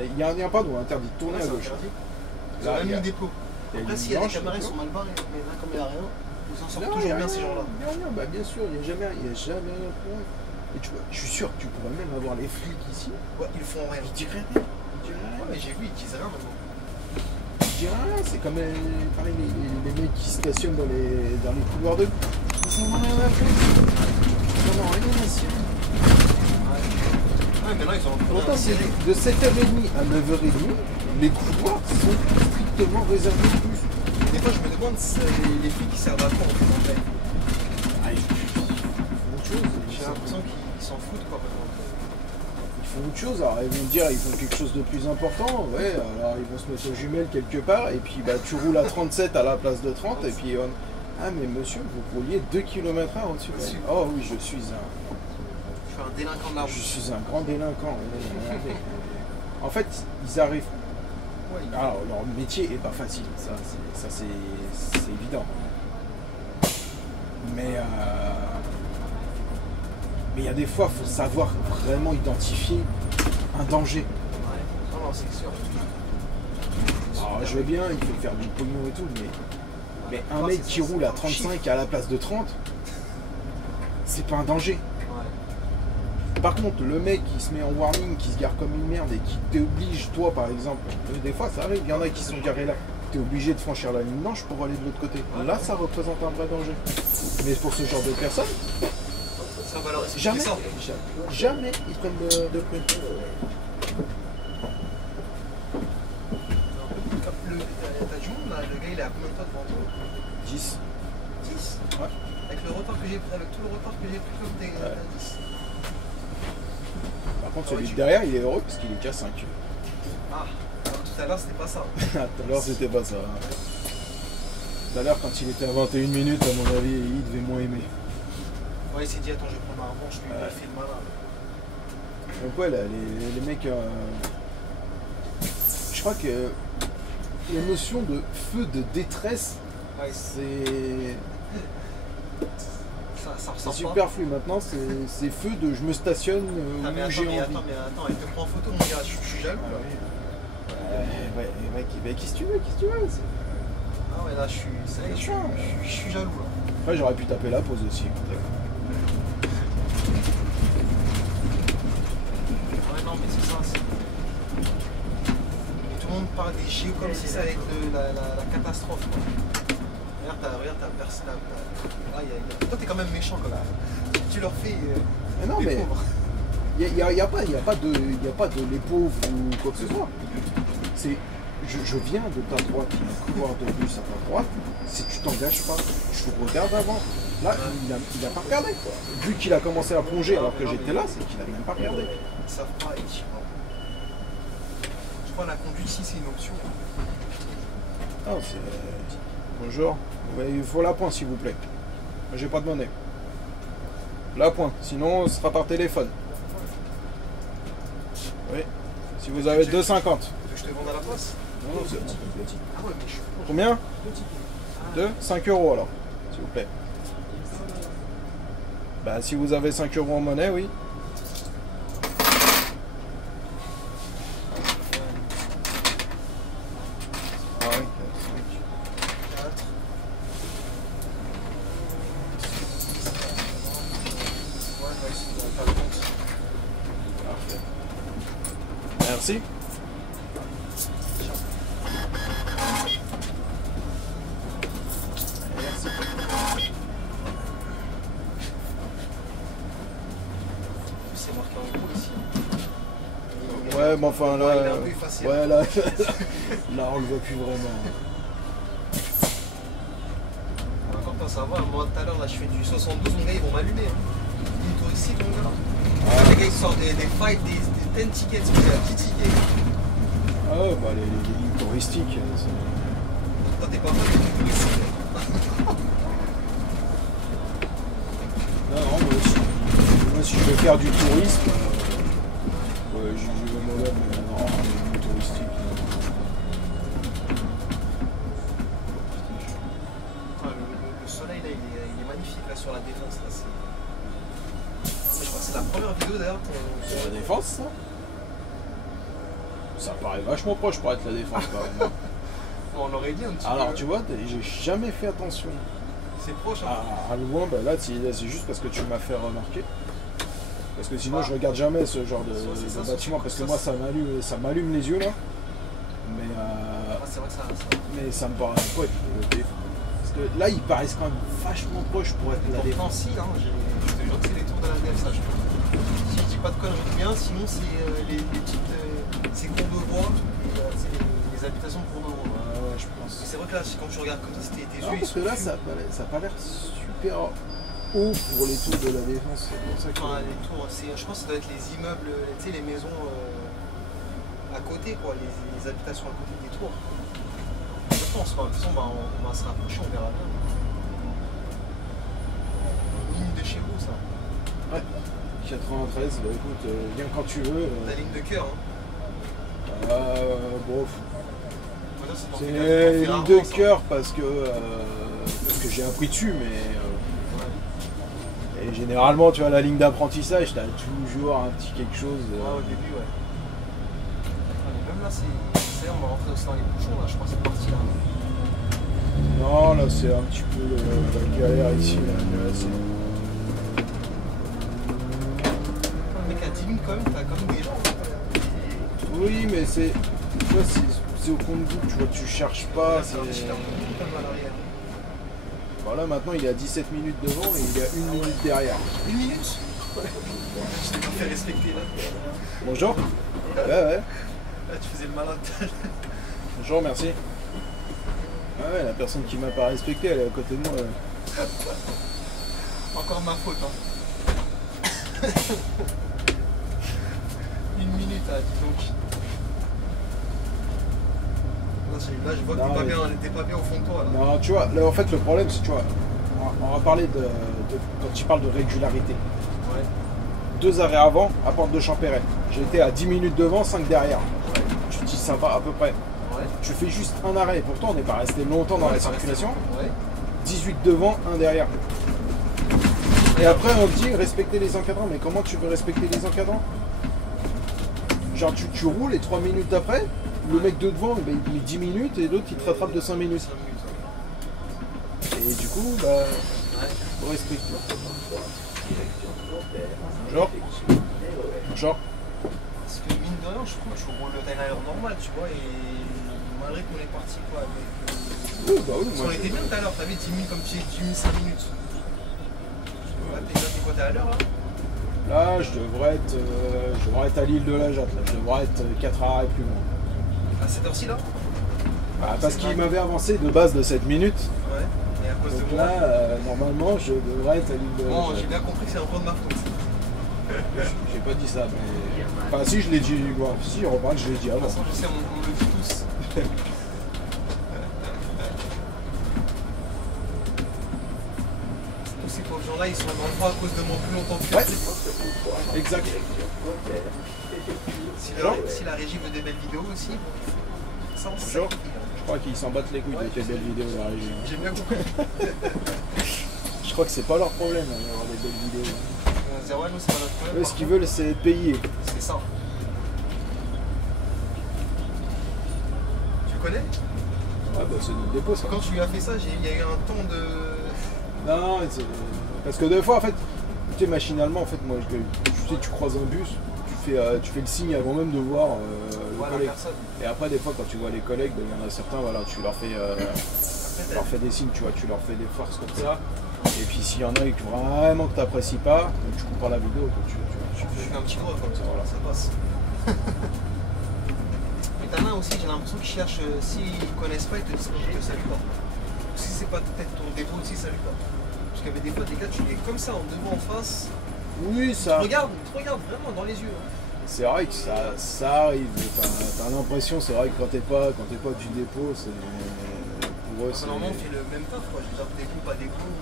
Il n'y a pas d'eau interdit de tourner à gauche. Ils ont même mis des plots. Il y a Après, une s'il y a des blanche, caméras, ils sont mal barrés. Mais là, comme il n'y a rien, ils s'en sortent non, toujours bien ces gens-là. Non, bah bien sûr, il n'y a jamais rien pour eux. Et tu vois, je suis sûr que tu pourrais même avoir les flics ici. Ouais, ils font rien. Ils diraient rien. Ouais, mais j'ai vu, ils disent rien maintenant. Ils diraient rien, c'est comme pareil, les mecs qui stationnent dans les couloirs de. Ils n'en ont rien à faire. Ils n'en ont rien à cirer. Ouais, mais là, ils ont Pourtant, c'est de 7h30 à 9h30, les couloirs sont strictement réservés de plus. Et des fois, je me demande si les flics ils servent à quoi en fait. Ah, ils font autre chose. J'ai l'impression qu'ils s'en foutent quoi. Ils font autre chose, alors ils vont te dire ils font quelque chose de plus important, ouais, alors ils vont se mettre aux jumelles quelque part, et puis bah tu roules à 37 à la place de 30, et puis ah mais monsieur, vous rouliez 2 km/h au-dessus. Oh oui, je suis un délinquant de la route. Je suis un grand délinquant. En fait, ils arrivent. Alors leur métier est pas facile, ça c'est évident. Mais il y a des fois, il faut savoir vraiment identifier un danger. Ouais. Non, c'est sûr. Alors, je veux bien, il faut faire du pognon et tout, mais un mec qui roule à 35 à la place de 30, c'est pas un danger. Ouais. Par contre, le mec qui se met en warning, qui se gare comme une merde et qui t'oblige, toi par exemple, des fois ça arrive, il y en a qui sont garés là, t'es obligé de franchir la ligne blanche pour aller de l'autre côté. Là, ça représente un vrai danger. Mais pour ce genre de personnes, ça valorise. Jamais ils prennent de prune. T'as du monde là, le gars il est à combien de temps devant toi? 10. 10 Ouais. Avec tout le retard que j'ai pris comme t'as 10. Par contre, celui de derrière, il est heureux parce qu'il est qu'à 5. Ah, alors tout à l'heure c'était pas ça. Tout à l'heure, c'était pas ça. Tout à l'heure, quand il était à 21 minutes, à mon avis, il devait moins aimer. Ouais, il s'est dit, attends, je vais prendre ma revanche, lui, il a fait le malin. Donc ouais, là, les mecs... je crois que la notion de feu de détresse, Ouais, c'est ça ressort pas. superflu. Maintenant, c'est feu de je me stationne Ah, mais où j'ai envie. attends, il te prend en photo, mon gars, je suis jaloux. Ah, oui. Ouais, qu'est-ce que tu veux, Ah ouais, là, je suis jaloux, là. Après, j'aurais pu taper la pause aussi. Ouais, non, mais c'est ça. Et tout le monde parle des JO comme si ça allait être la catastrophe, quoi. Regarde, t'as personne. Toi, t'es quand même méchant, quand même. Tu leur fais. Non, des mais pauvres. il n'y a pas de les pauvres ou quoi que ce soit. C'est je viens de ta droite, il y a un couloir de bus à ta droite. Si tu t'engages pas, je regarde avant. Là, il a pas regardé, quoi. Vu qu'il a commencé à plonger alors que j'étais là, c'est qu'il a même pas regardé. Ils savent pas, ils tirent. Je crois que la conduite ici, c'est une option. Ah, c'est... Bonjour. Mais il faut la pointe, s'il vous plaît. J'ai pas de monnaie. La pointe, sinon ce sera par téléphone. Oui. Si vous avez 2,50. Tu veux que je te vende à la place? Non, c'est bon. Ah ouais, mais je suis con. Combien 2 5 € alors, s'il vous plaît. Bah si vous avez 5 € en monnaie, oui. Ah oui, 4. Ouais, on va essayer de faire le compte. parfait. Merci. Ouais, mais enfin là. Il est un peu effacé. Ouais, là, là, on le voit plus vraiment. Encore quand ça va, moi tout à l'heure, là, je fais du 72, mon gars, ils vont m'allumer. Hein. Une touristique, mon gars. Les gars, ils sortent des 5, des 10 tickets, c'est des petits tickets. Ah ouais, bah les lignes touristiques. Toi, t'es pas fan des lignes touristiques. Non, moi si je veux faire du tourisme, ouais, j'y vais moi-même, mais non, les lignes touristiques. Le soleil, là, il est magnifique, là, sur la défense. Là, je crois que c'est la première vidéo, d'ailleurs, Sur la défense, ça? Ça paraît vachement proche pour être la défense, quand même. on l'aurait dit un petit peu. Alors, tu vois, j'ai jamais fait attention. C'est proche, hein. À loin, bah là, c'est juste parce que tu m'as fait remarquer. Parce que sinon, je regarde jamais ce genre de bâtiment, parce que moi, ça m'allume les yeux, là. Mais, C'est vrai que ça. mais ça me paraît pas être le téléphone. Parce que là, ils paraissent quand même vachement proches pour être la défense. Si, hein, je te jure que c'est les tours de la DF, ça, je crois. Si je dis pas de conneries bien, sinon c'est les petites. C'est Courbevoie, c'est les habitations de Courbevoie. Ouais, je pense. C'est vrai que là, quand tu regardes comme ça, tes Non, yeux, ils parce que sont là, ça a pas l'air super haut pour les tours de la défense. C'est pour ça que. Enfin, les tours, je pense que ça doit être les immeubles, tu sais, les maisons à côté, quoi, les habitations à côté des tours. Je pense, quoi. De toute façon, on va se rapprocher, on verra bien. Ligne de chez vous, ça. Ouais. 93, bah écoute, viens quand tu veux. La ligne de cœur, hein. Bon. Voilà, C'est une une ligne de cœur parce que j'ai appris dessus, mais. Et généralement, tu vois, la ligne d'apprentissage, t'as toujours un petit quelque chose. Au début, ouais. Mais même là, on va rentrer aussi dans les bouchons, là, je crois que c'est parti là. Non, là, c'est un petit peu la galère ici. Là, Le mec, à 10 minutes, quand même, t'as quand même des gens. Oui, mais c'est. Tu vois, c'est au compte-goutte, tu vois, tu cherches pas. C'est un petit peu à l'arrière. Voilà, maintenant il est à 17 minutes devant et il est à 1 minute derrière. 1 minute. Je t'ai pas fait respecter là. Bonjour. Ouais. Là, tu faisais le malin tout à l'heure. Bonjour, merci. Ah ouais, la personne qui m'a pas respecté, elle est à côté de moi. Encore ma faute, hein. 1 minute, dis donc. Là, je vois que t'es pas bien au fond de toi. Là. Non, tu vois, là, en fait, le problème, c'est, tu vois, on va parler de quand tu parles de régularité. Ouais. 2 arrêts avant, à Porte de Champéret. J'ai été à 10 minutes devant, 5 derrière. Ouais. Tu te dis sympa à peu près. Ouais. Tu fais juste un arrêt, pourtant on n'est pas resté longtemps dans la circulation. Ouais. 18 devant, 1 derrière. Et après on te dit respecter les encadrants, mais comment tu veux respecter les encadrants? Genre tu roules et 3 minutes après, le mec de devant il met 10 minutes et l'autre il te rattrape de 5 minutes. Et du coup, bah, faut respecter. Bonjour. Bonjour. Parce que mine de rien, je trouve que tu roules le time à l'heure normale, tu vois, et malgré qu'on est parti quoi avec. Oui, bah oui, Parce moi. qu'on était bien tout à l'heure, t'avais 10 minutes comme tu dis, 10 minutes, 5 minutes. Là, t'es quoi, t'es à l'heure là? Là, je devrais être à l'île de la Jatte, là. Je devrais être 4 arrêts plus loin. À cette heure-ci là? Bah, parce qu'il m'avait avancé de base de 7 minutes. Ouais. Et à cause Donc de moi. là, normalement, je devrais être à l'île de la Bon, Jatte. j'ai bien compris que c'est un peu de ma faute. J'ai pas dit ça, mais. Enfin, si, je l'ai dit. Bon, si, remarque, je l'ai dit De avant. toute façon, je sais, on le dit tous. Tous ces pauvres gens-là, ils sont en endroit à cause de moi plus longtemps que Ouais. Exact. Si la régie veut des belles vidéos aussi, ça on sait. Bonjour. Je crois qu'ils s'en battent les couilles de tes belles vidéos de la régie. J'ai bien compris. Je crois que c'est pas leur problème d'avoir des belles vidéos. On va se dire, ouais, nous c'est pas notre problème. Eux, ce qu'ils veulent, c'est être payés. C'est ça. Tu connais? Ah bah c'est notre dépôt ça. Quand tu lui as fait ça, il y a eu un ton de. Non, parce que des fois en fait, tu sais machinalement en fait moi tu croises un bus, tu fais le signe avant même de voir le Voilà, collègue. personne. Et après des fois quand tu vois les collègues, ben, il y en a certains, voilà, tu leur fais des signes, tu vois, tu leur fais des forces comme ça. Et puis s'il y en a qui vraiment que t'apprécies pas, donc tu coupes pas la vidéo, quoi, tu Tu fais un petit creux comme ça, voilà, ça passe. Mais t'en as aussi, j'ai l'impression qu'ils cherchent, s'ils connaissent pas, ils te disent qu'ils te saluent pas. Si c'est pas peut-être ton défaut aussi, ils saluent pas. Parce qu'il y avait des fois des gars, tu les comme ça, en devant, en face. Oui, ça. Ils te regardent vraiment dans les yeux. Hein. C'est vrai que ça arrive. T'as l'impression, c'est vrai que quand t'es pas du dépôt, c'est. Pour eux, c'est. Normalement, on fait le même taf, quoi. Je veux dire, dépôt, pas dépôt.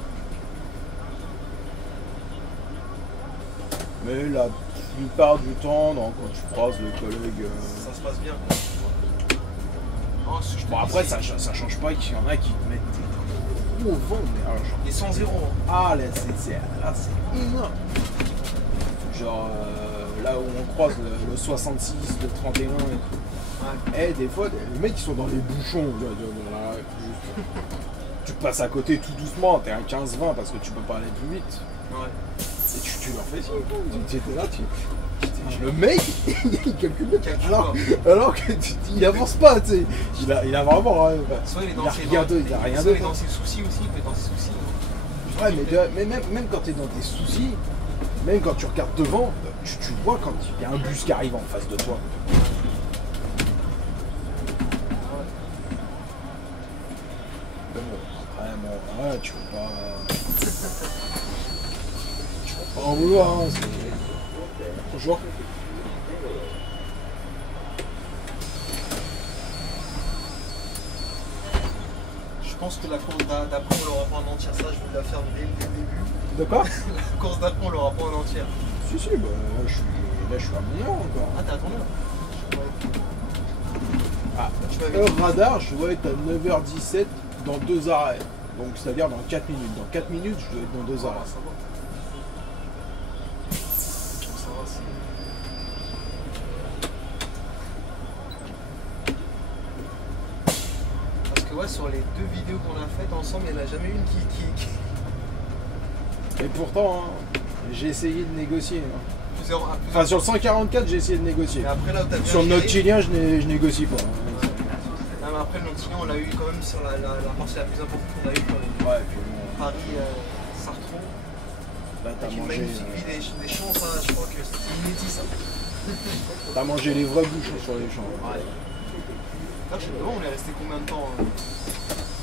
Mais la plupart du temps, non, quand tu croises le collègue. Ça se passe bien, quoi. Non, Bon, après, ça change pas qu'il y en a qui te mettent des coups au vent, mais alors, genre. Et 100-0. Hein. Ah, là, c'est énorme. Genre, là où on croise le 66, le 31 et tout. Ouais. Et des fois, les mecs, ils sont dans les bouchons. Tu passes à côté tout doucement, t'es à 15-20 parce que tu peux pas aller plus vite. Ouais. Et tu leur fais signe. Tu étais là, le mec, il calcule alors qu'il avance pas, tu sais. Il a vraiment. Soit il est dans il a ses rien d'autre. il est dans ses soucis aussi, il peut être dans ses soucis. Ouais, mais même quand t'es dans tes soucis, même quand tu regardes devant, tu vois quand il y a un bus qui arrive en face de toi. Mais bon, après, tu peux pas. Tu peux pas en vouloir, hein. Bonjour. Je pense que la course d'après, on l'aura pas en entière. Ça, je vais la faire dès le début. De quoi? La course d'après, on l'aura pas en entière. Si, bah là je suis à mon heure encore. Ah, t'es à ton heure? Ah, tu m'avais heure dit. radar, je dois être à 9h17 dans 2 arrêts. Donc c'est-à-dire dans 4 minutes. Dans 4 minutes, je dois être dans 2 arrêts. Ça va. Ça va, c'est. Parce que ouais, sur les 2 vidéos qu'on a faites ensemble, il n'y en a jamais une qui... Et pourtant, hein, j'ai essayé de négocier. Hein. Plusieurs... Enfin, sur le 144, j'ai essayé de négocier. Mais après, là où t'as bien Sur le géré- noctilien, je négocie pas. Hein. Non, mais après, le noctilien, on l'a eu quand même sur la partie la plus importante qu'on a eu quand même. Ouais, puis bon, Paris, Sartron. là t'as Avec une mangé, magnifique vue des champs, ça, je crois que c'est inédit ça. t'as mangé les vrais bouchons sur les champs. Ouais. Là, je sais pas, on est resté combien de temps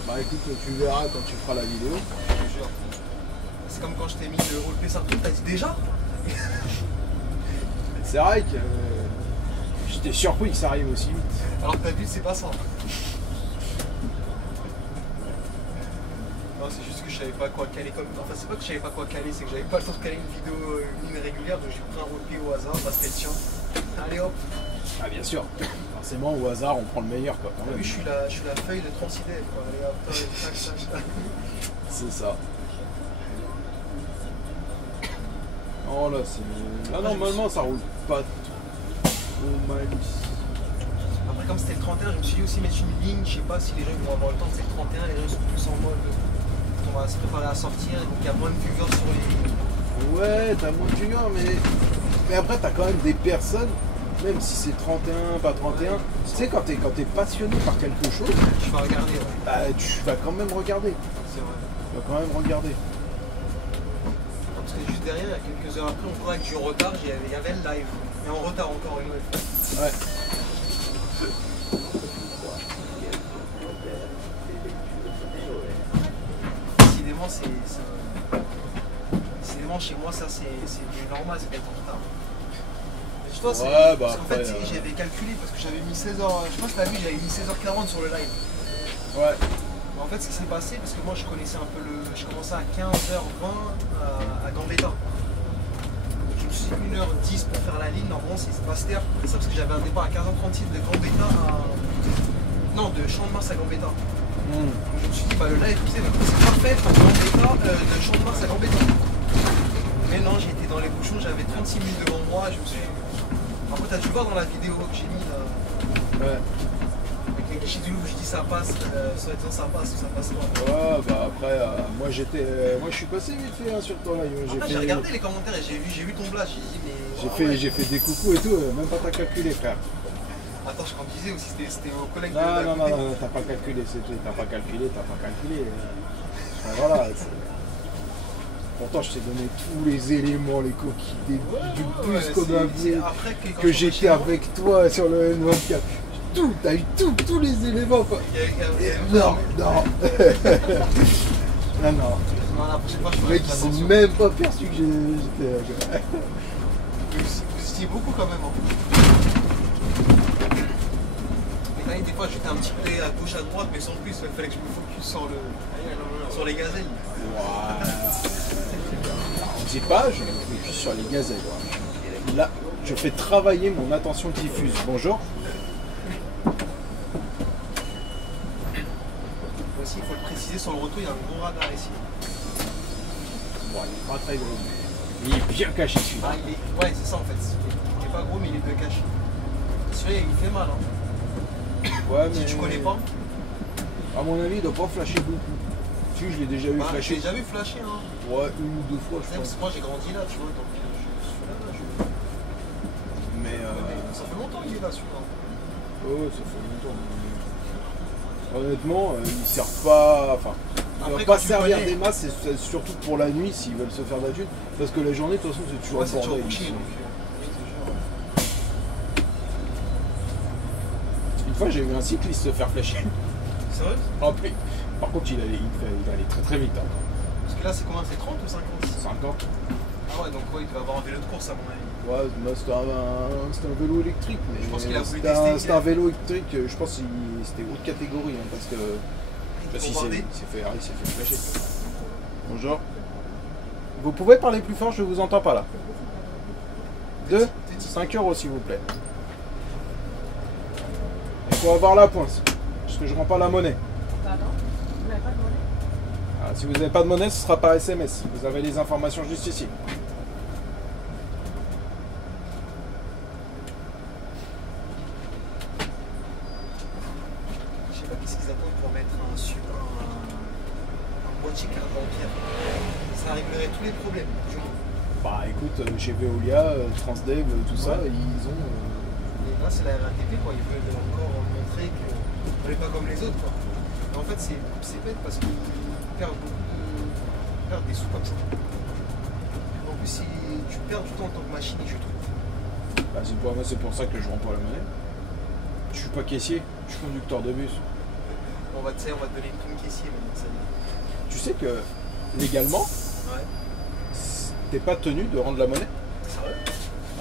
Bah écoute, tu verras quand tu feras la vidéo. je te jure. C'est comme quand je t'ai mis le roleplay Sartron, t'as dit déjà? C'est vrai que j'étais surpris que ça arrive aussi vite. Alors que d'habitude, c'est pas ça. Non, c'est juste que je savais pas quoi caler comme. Enfin, c'est pas que je savais pas quoi caler, c'est que j'avais pas le temps de caler une vidéo régulière, donc j'ai pris un roleplay au hasard, bah c'était le tien. Allez hop. Ah bien sûr. Forcément au hasard on prend le meilleur quoi quand T'as même. vu, je suis la feuille de Transidel, quoi. Allez hop, tac, tac, tac. C'est ça. Oh là c'est. Là normalement ça roule pas trop mal ici. Après, comme c'était le 31, je me suis dit aussi mettre une ligne, je sais pas si les gens vont avoir le temps, c'est le 31, les gens sont plus en mode. On va se préparer à sortir, donc il y a moins de viewers sur les. Ouais t'as moins de juniors mais après t'as quand même des personnes, même si c'est 31, pas 31, tu sais quand t'es passionné par quelque chose, Je vais regarder, ouais. bah tu vas quand même regarder. C'est vrai. Tu vas quand même regarder. Parce que juste derrière, il y a quelques heures après, on voit avec du retard, il y avait le live. Et en retard encore une fois. Ouais. Décidément, Décidément, chez moi, ça c'est normal, c'est d'être en retard. Mais toi, c'est. Ouais, bah parce qu'en fait, après, j'avais calculé parce que j'avais mis 16h. Je sais pas si t'as vu, j'avais mis 16h40 sur le live. Ouais. Mais en fait, ce qui s'est passé, parce que moi je connaissais un peu le. Je commençais à 15h20 à Gambetta. Je me suis dit 1h10 pour faire la ligne. Normalement, c'est pas cette heure. C'est ça parce que j'avais un départ à 15h36 de Gambetta à. Non, de Champ de Mars à Gambetta. Donc, je me suis dit, bah le live, c'est parfait pour Gambetta, de Champ de Mars à Gambetta. Mais non, j'étais dans les bouchons, j'avais 36 minutes devant moi. Je me suis. Après, t'as dû voir dans la vidéo que j'ai mis là. Ouais. Avec les guichets du Louvre, je dis ça passe, soit disant ça passe ou ça passe pas. Ouais, bah après, moi je suis passé vite fait hein, sur ton live. Après, j'ai regardé les commentaires et j'ai vu ton blast, j'ai dit mais. J'ai fait des coucous et tout, même pas t'as calculé frère. Attends, je disais aussi, c'était au collègue Non, de non, t'as pas calculé, c'est tout, t'as pas calculé. Enfin, voilà. Pourtant, je t'ai donné tous les éléments, les coquilles du bus qu'on a vu, que j'étais avec toi sur le N24. tout, tous les éléments quoi. Non. Non, non. Non, la prochaine fois, je Le ferai mec, il s'est attention. même pas perçu que j'étais là. Quoi. Vous étiez beaucoup quand même. Hein. Mais là, des fois, j'étais un petit peu à gauche, à droite, mais sans plus. Il fallait que je me focus sur les gazelles. Voilà. On dit pas, je me focus sur les gazelles. Là, je fais travailler mon attention diffuse. Bonjour. Aussi, il faut le préciser, sur le retour, il y a un gros radar ici. Bon, il est pas très gros. Il est bien caché celui-là. Ah, ouais, c'est ça en fait. Il est pas gros, mais il est bien caché. Celui-là, il fait mal. Hein. Ouais, Si tu connais pas, à mon avis, il doit pas flasher beaucoup. Si, je l'ai déjà vu je flasher. l'ai déjà vu flasher. Hein. Ouais, une ou deux fois, je Parce pense. que moi, j'ai grandi là, tu vois. Donc, je suis là. Mais Mais ça fait longtemps qu'il est là, celui-là. ouais, ça fait longtemps. Honnêtement, ils servent pas. Enfin, ils Après, doivent pas quand tu servir connais- des masses, c'est surtout pour la nuit s'ils veulent se faire de la thune. Parce que la journée, de toute façon, c'est toujours Ouais, le c'est toujours bordel. bouché. ici. Donc, je te jure. Une fois, j'ai vu un cycliste se faire flasher. C'est vrai? Rappelez. Par contre, il allait très très vite. Hein. Parce que là, c'est combien? C'est 30 ou 50? 50. Ah ouais, donc ouais, il doit avoir un vélo de course à mon avis. Ouais, moi, c'était un vélo électrique. Mais Je pense qu'il a voulu c'était tester, c'était un vélo électrique, je pense que c'était haute catégorie. Hein, parce que. Parce qu'il Bombardé. s'est fait flasher. Bonjour. Vous pouvez parler plus fort, je vous entends pas là. 5 € s'il vous plaît. Il faut avoir la pointe. Parce que je rends pas la monnaie. Pardon? Vous n'avez pas de monnaie? Ah, si vous n'avez pas de monnaie, ce sera par SMS. Vous avez les informations juste ici. Je sais pas qu'est-ce qu'ils attendent pour mettre un boîtier carte bancaire. Ça réglerait tous les problèmes du monde. Bah écoute, chez Veolia, Transdev, tout ça, Ouais. ils ont. Et là, c'est la RATP, quoi. Ils veulent encore montrer qu'on n'est pas comme les autres, quoi. Mais en fait, c'est bête parce qu'ils perdent des sous comme ça. En plus, tu perds du temps en tant que machiniste, je trouve. Bah, c'est pour ça que je rends pas la monnaie. Je suis pas caissier, je suis conducteur de bus. On va te donner une prime caissier, mais ça y est. Tu sais que légalement, Ouais. t'es pas tenu de rendre la monnaie. C'est vrai?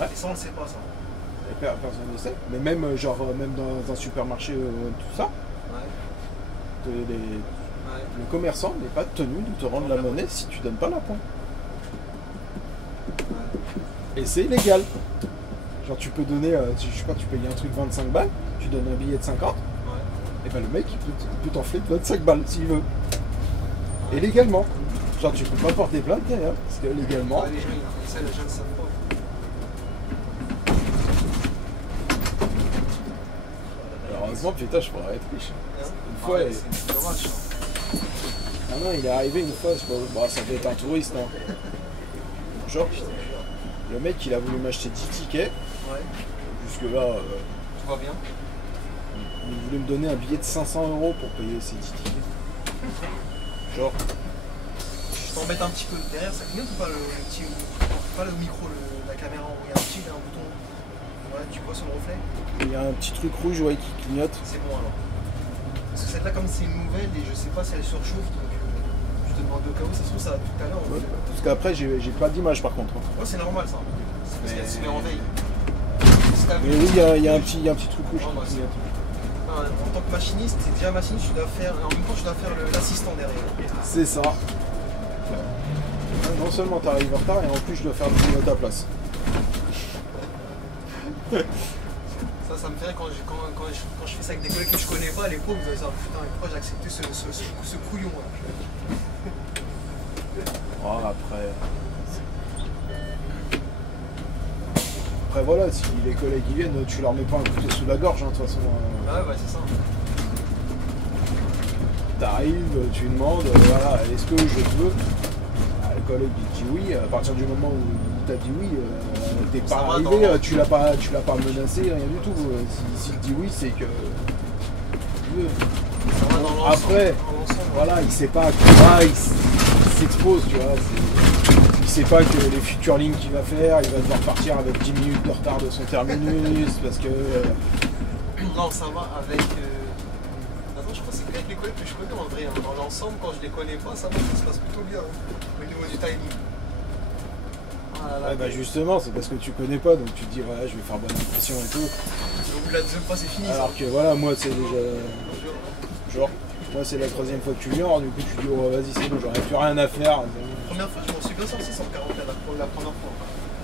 Ouais. Et ça, on le sait pas, ça. Et personne ne sait. Mais même même dans un supermarché, tout ça, Ouais. le Ouais. commerçant n'est pas tenu de te rendre la monnaie si tu donnes pas la pointe. Ouais. Et c'est légal. Genre tu peux donner, je sais pas, tu payes un truc 25 balles, tu donnes un billet de 50, Ouais. et ben le mec il peut t'enfler de 25 balles s'il veut. Et légalement. Genre tu peux pas porter plainte derrière, parce que légalement. Ouais, les gens, ça, les gens ne savent pas. Alors, heureusement, putain, je pourrais être riche. Une fois, Ouais, il- c'est dommage. Ça. Ah non, il est arrivé une fois, je sais pas, bon, ça devait être un touriste, hein. Genre, le mec il a voulu m'acheter 10 tickets, Ouais. jusque là, Tout va bien. il voulait me donner un billet de 500 € pour payer ces 10 tickets. Genre, Je t'embête un petit peu. Derrière, ça clignote ou pas le petit. Pas le micro, la caméra en haut. Il y a un bouton. Ouais, tu vois sur le reflet? il y a un petit truc rouge ouais, qui clignote. C'est bon alors. Parce que celle-là, comme c'est une nouvelle et je sais pas si elle surchauffe, donc je te demande au cas où, ça se trouve, ça va tout à l'heure. Ouais, parce qu'après, j'ai pas d'image par contre. Ouais, c'est normal ça. C'est parce qu'elle se met en veille. Mais oui, il y a un petit truc rouge Non, bah, qui clignote. En tant que machiniste, t'es déjà machiniste, tu dois faire. En même temps, tu dois faire l'assistant derrière. C'est ça. Non seulement t'arrives en retard, et en plus je dois faire le boulot à ta place. Ça me fait rire quand je fais ça avec des collègues que je connais pas, les pauvres, ils disent putain, pourquoi j'ai accepté ce couillon là. Oh, après. Après voilà, si les collègues y viennent, tu leur mets pas un couteau sous la gorge, hein, de toute façon. Ouais, c'est ça. T'arrives, tu demandes, voilà, est-ce que je peux? Ah, le collègue il dit oui, à partir du moment où t'as dit oui, t'es Ça pas va, arrivé, dans- tu l'as pas menacé, rien du tout. S'il te dit oui, c'est que. Tu veux. Ça va dans l'ensemble. Après, dans l'ensemble. voilà, il sait pas que il s'expose, tu vois. Il sait pas que les futures lignes qu'il va faire, il va devoir partir avec 10 minutes de retard de son terminus, parce que Non, ça va avec. Attends, je crois que c'est avec les collègues que je connais en vrai. Hein. Dans l'ensemble, quand je les connais pas, ça va, ça se passe plutôt bien. Hein. Au niveau du timing. Ah, là, Ouais, bah justement, c'est parce que tu connais pas, donc tu te dis, ouais, je vais faire bonne impression et tout. Au bout de la deuxième fois, c'est fini. Alors ça. que voilà, moi, c'est déjà. Genre, moi, c'est la troisième fois que tu viens, alors du coup, tu dis, oh, vas-y, c'est bon, j'aurais plus rien à faire. La première fois, je m'en suis bien sorti 140 la première fois.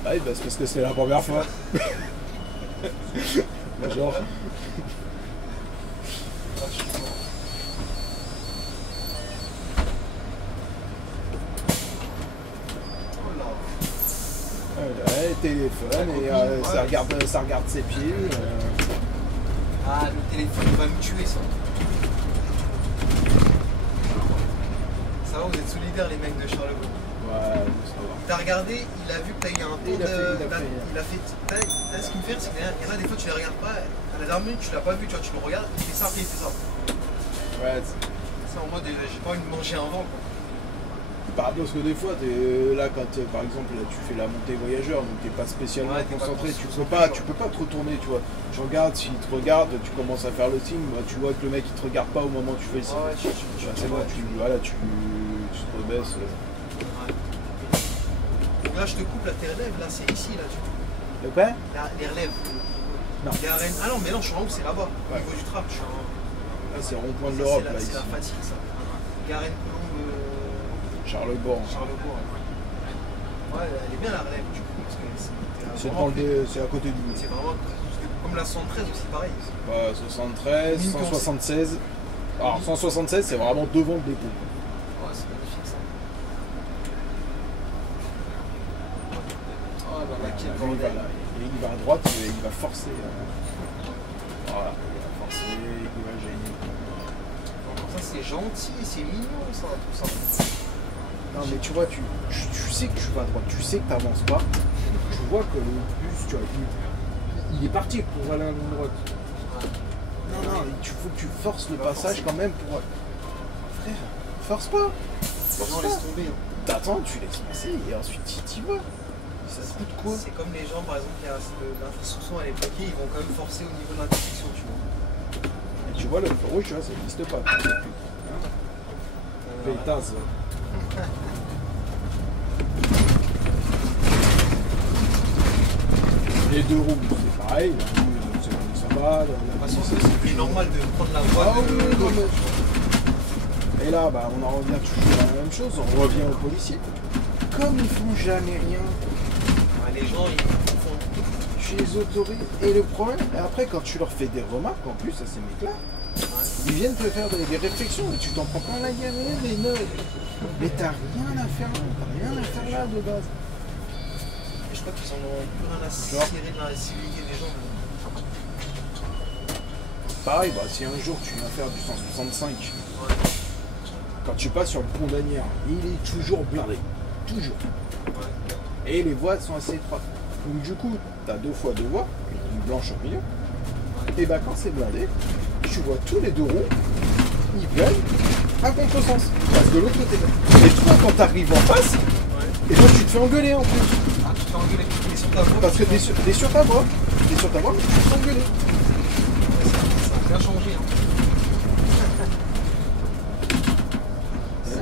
Ah oui, bah, c'est parce que c'était la première fois. Bah, genre. Ah, je suis mort. Oh là. Ouais, téléphone, et ça regarde ses pieds. Ah, le téléphone il va me tuer ça. Ça va, vous êtes solidaires les mecs de Charleroi. Ouais, ça va. T'as regardé, il a vu que t'as eu un tour Il a fait. T'as ce qu'il me fait, c'est qu'il y en a des fois tu les regardes pas, à la dernière minute tu l'as pas vu, tu vois, tu le regardes, il fait ça, après il fait ça. Ouais, C'est en mode j'ai pas envie de manger un vent quoi. parce que des fois, t'es là quand par exemple là, tu fais la montée voyageur, donc t'es pas spécialement Ouais, t'es pas concentré, concentré, tu peux pas te retourner, tu vois. Je regarde, s'il te regarde, tu commences à faire le signe, bah, tu vois que le mec il te regarde pas au moment où tu fais le signe. Ouais, Bah, c'est bon, tu te rebaisses. Ouais. Donc là je te coupe, là tes relèves, là c'est ici, là tu vois. De quoi? Là, les relèves. Non. Ah non, mais non, je suis en haut, c'est là-bas. Ouais. Au niveau du trap, je suis en. Là c'est rond-point de Ça, l'Europe, c'est là, c'est ici. la fatigue ça. Garenne Colombe. Charlebourg. Charlebourg. Ouais, elle est bien la relève du coup, parce que C'est à côté du. C'est vraiment comme la 113 aussi, pareil. Bah, 73, Mine 176. Alors 176, c'est vraiment devant le dépôt. Ouais, c'est magnifique ça. Oh là là, quel Lui, bordel. il va à droite, il va forcer. Voilà, il va forcer, il va gêner. Ça c'est gentil, c'est mignon ça, tout ça. Non mais tu vois, tu sais que tu vas à droite, tu sais que tu n'avances pas. Tu vois que le bus, tu vois, il est parti pour aller à la ligne droite. Non, il faut que tu forces le passage quand même pour. Frère, force pas. Force Non, pas. laisse tomber. T'attends, tu laisses passer et ensuite tu y vas. Ça se coûte quoi? C'est comme les gens, par exemple, qui l'intersection elle est bloquée, ils vont quand même forcer au niveau de l'intersection, tu vois. Et tu vois, le feu rouge, tu vois, ça n'existe pas. Pétasse. Les deux roues, c'est pareil. Ça va. C'est plus normal de prendre la voie. Ah oui, non, mais... Et là, bah, on en revient toujours à la même chose. On revient aux policiers. Comme ils font jamais rien, Les gens, ils font. tu les autorises. Et le problème, et après, quand tu leur fais des remarques, en plus, à ces mecs-là, ils viennent te faire des réflexions et tu t'en prends plein la gamine, les neuves. Mais t'as rien à faire là, là de base. Et je crois qu'ils en ont plus rien à cirer de la civilité des gens. Pareil, bah, si un jour tu viens faire du 165, Ouais. quand tu passes sur le pont d'Anières, il est toujours blindé. Toujours. Ouais. Et les voies sont assez étroites. Donc du coup, tu as deux fois deux voies, une blanche au milieu. Et bah quand c'est blindé, tu vois tous les deux roues, ils viennent à contresens. Parce que l'autre côté. Et toi, quand tu arrives en face, et toi tu te fais engueuler en plus. Ah, tu te fais engueuler, t'es sur ta voie. Parce que t'es sur ta voie. T'es sur ta voie, mais tu te fais engueuler. Ça a bien changé. Hein. Ouais,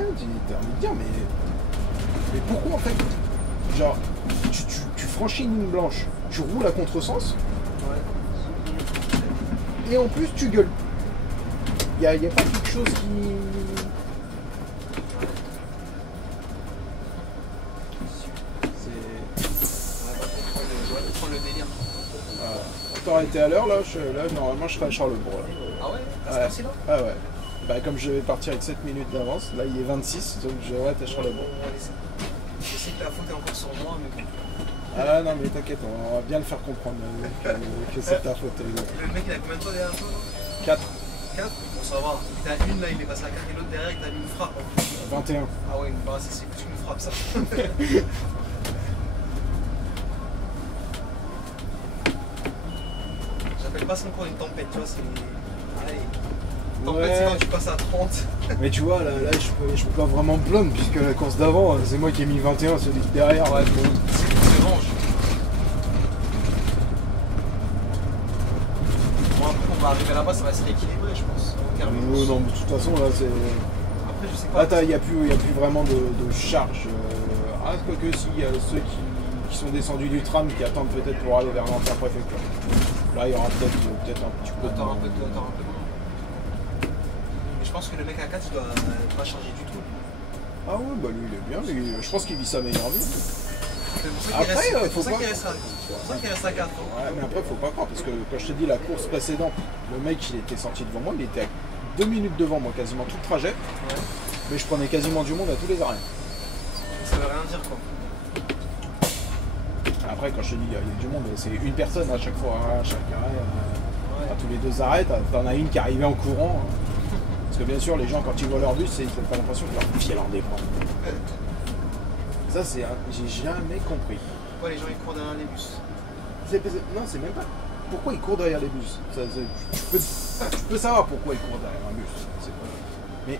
t'as envie de dire, mais pourquoi en fait? Genre, tu franchis une ligne blanche, tu roules à contresens, Ouais. et en plus tu gueules. Y a pas quelque chose qui... Prendre le délire. T'aurais été à l'heure là, normalement je serais à Charlebourg là. Ah ouais? À ce Ouais. temps-ci là? Ah ouais. Bah comme je vais partir avec 7 minutes d'avance, là il est 26, donc je vais être à Charlebourg. Je sais que la faute est encore sur moi, mais bon. Ah non mais t'inquiète, on va bien le faire comprendre que c'est ta faute. Le mec il a combien de fois derrière toi là? 4, 4? Bon ça va. T'as une là, il est passé à 4 et l'autre derrière il t'a mis une frappe. 21. Ah ouais, bah c'est plus qu'une frappe ça. J'appelle pas ça encore une tempête, tu vois, c'est. Allez. Tempête Ouais. c'est quand tu passes à 30. Mais tu vois, là je peux pas vraiment me plaindre puisque la course d'avant, c'est moi qui ai mis 21, celui de derrière. Ouais, bon, c'est revanche. Bon après on va arriver là-bas, ça reste équilibré, je pense. En termes de Non, mais de toute façon, là, c'est. Après, je sais pas. Là, il n'y a plus vraiment de charge. Ah, quoique si, il y a ceux qui sont descendus du tram qui attendent peut-être pour aller vers l'interpréfecture. Là, il y aura peut-être un petit peu T'auras un peu de moins. Mais je pense que le mec à 4, il doit pas changer du tout. Ah ouais, bah lui, il est bien. Lui, je pense qu'il vit sa meilleure vie. C'est pour ça Après, qu'il faut pas. reste à 4. Ouais, mais après, faut pas croire, parce que quand je te dis la course précédente, le mec, il était sorti devant moi, il était à 2 minutes devant moi, quasiment tout le trajet. Ouais. Mais je prenais quasiment du monde à tous les arrêts. Ça veut rien dire, quoi. Après, quand je te dis, il y a du monde, c'est une personne à chaque fois, à chaque arrêt. Ouais. À tous les 2 arrêts, t'en as une qui arrivait en courant. Parce que bien sûr, les gens, quand ils voient leur bus, ils n'ont pas l'impression que leur vie, elle en dépend. Ça, j'ai jamais compris. Pourquoi les gens ils courent derrière les bus? Non, c'est même pas. Pourquoi ils courent derrière les bus? Tu peux savoir pourquoi ils courent derrière un bus. Mais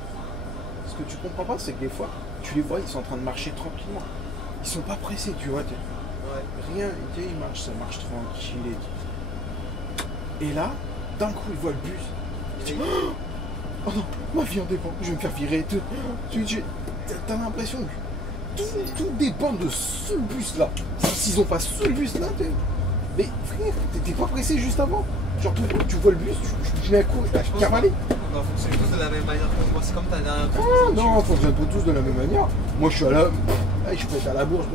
ce que tu comprends pas, c'est que des fois, tu les vois, ils sont en train de marcher tranquillement. Ils sont pas pressés, tu vois. Ouais. Rien, ils marchent, ça marche tranquille. Et là, d'un coup, ils voient le bus. Ils disent, oh non, ma vie en dépend, je vais me faire virer. T'as l'impression que tout dépend de ce bus-là. S'ils ont pas ce bus-là, mais frère, t'étais pas pressé juste avant. Genre, tu vois le bus, tu mets un coup, tu cavaler. On fonctionne tous de la même manière que moi. C'est comme ta dernière course. Ah non, on fonctionne pas tous de la même manière. Moi, je suis à la. Je peux être à la bourse,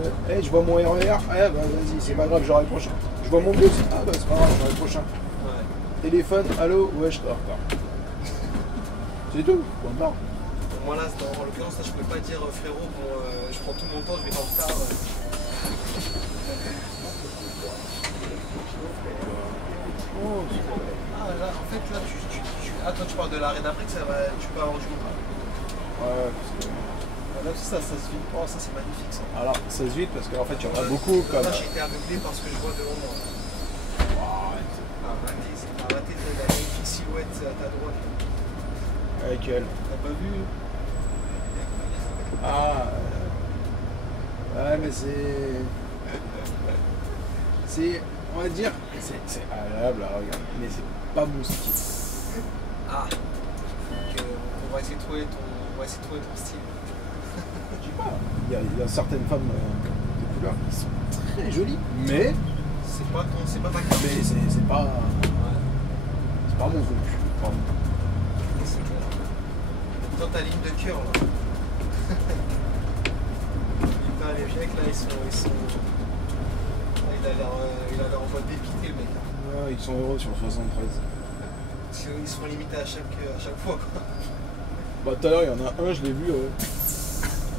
je vois mon RER. Bah vas-y, c'est pas grave, j'aurai le prochain. Je vois mon bus, bah c'est pas grave, j'aurai le prochain. Ouais. Téléphone, allô, ouais, je suis en retard. C'est tout, point barre. Moi là, en l'occurrence, là, je peux pas dire frérot, bon, je prends tout mon temps, je vais être en retard. Ah là, en fait, là, toi, tu parles de l'arrêt d'après que tu peux avoir du monde. Ouais, parce que. Là aussi, ça se vide. Oh, ça, c'est magnifique, ça. Alors, ça se vide parce qu'en fait, il y en a beaucoup comme. Là, j'ai été aveuglé par ce que je vois devant moi. Arrêtez de la magnifique silhouette à ta droite. Avec elle. T'as pas vu? Ah. Ouais, mais c'est. C'est. On va dire. C'est agréable à regarder, mais c'est pas mon style. Ah. Donc, on va essayer de trouver ton style. Je sais pas. Il y a certaines femmes de couleur qui sont très jolies, mais. C'est pas ta carte. Mais c'est pas. Ouais. C'est pas mon truc. Pardon. C'est clair. Dans ta ligne de cœur là. Putain, les mecs là, ils sont. Il a l'air en mode dépité le mec. Ouais, ils sont heureux sur le 73. Ils se font limiter à chaque fois quoi. Bah tout à l'heure, il y en a un, je l'ai vu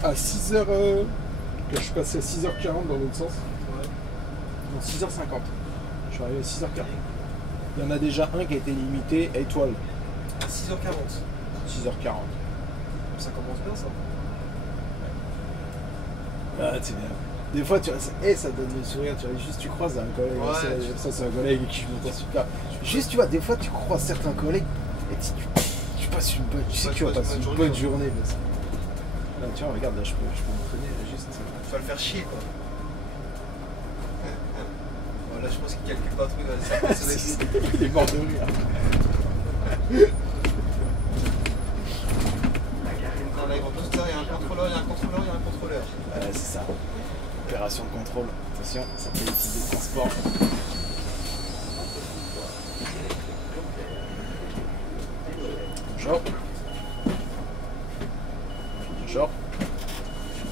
à 6h. Que je suis passé à 6h40 dans l'autre sens. Ouais. Non, 6h50. Je suis arrivé à 6h40. Il y en a déjà un qui a été limité étoile. À 6h40. 6h40. Ça commence bien ça. Ah, c'est bien. Des fois, tu vois, ça donne le sourire, tu vois, juste tu croises un collègue, Ouais, ça c'est un collègue qui monte super. Juste, tu vois, des fois tu croises certains collègues et tu passes une bonne, tu sais que tu vas passer une bonne journée. Là, tu vois, regarde, là, je peux m'entraîner, juste. Tu vas le faire chier quoi. Là, je pense qu'il calcule pas trop, Il est mort de rire. Là, ils vont tous dire, il y a un contrôleur, il y a un contrôleur, il y a un contrôleur. C'est ça. Opération de contrôle. Attention, ça peut être type de transport. Bonjour. Bonjour.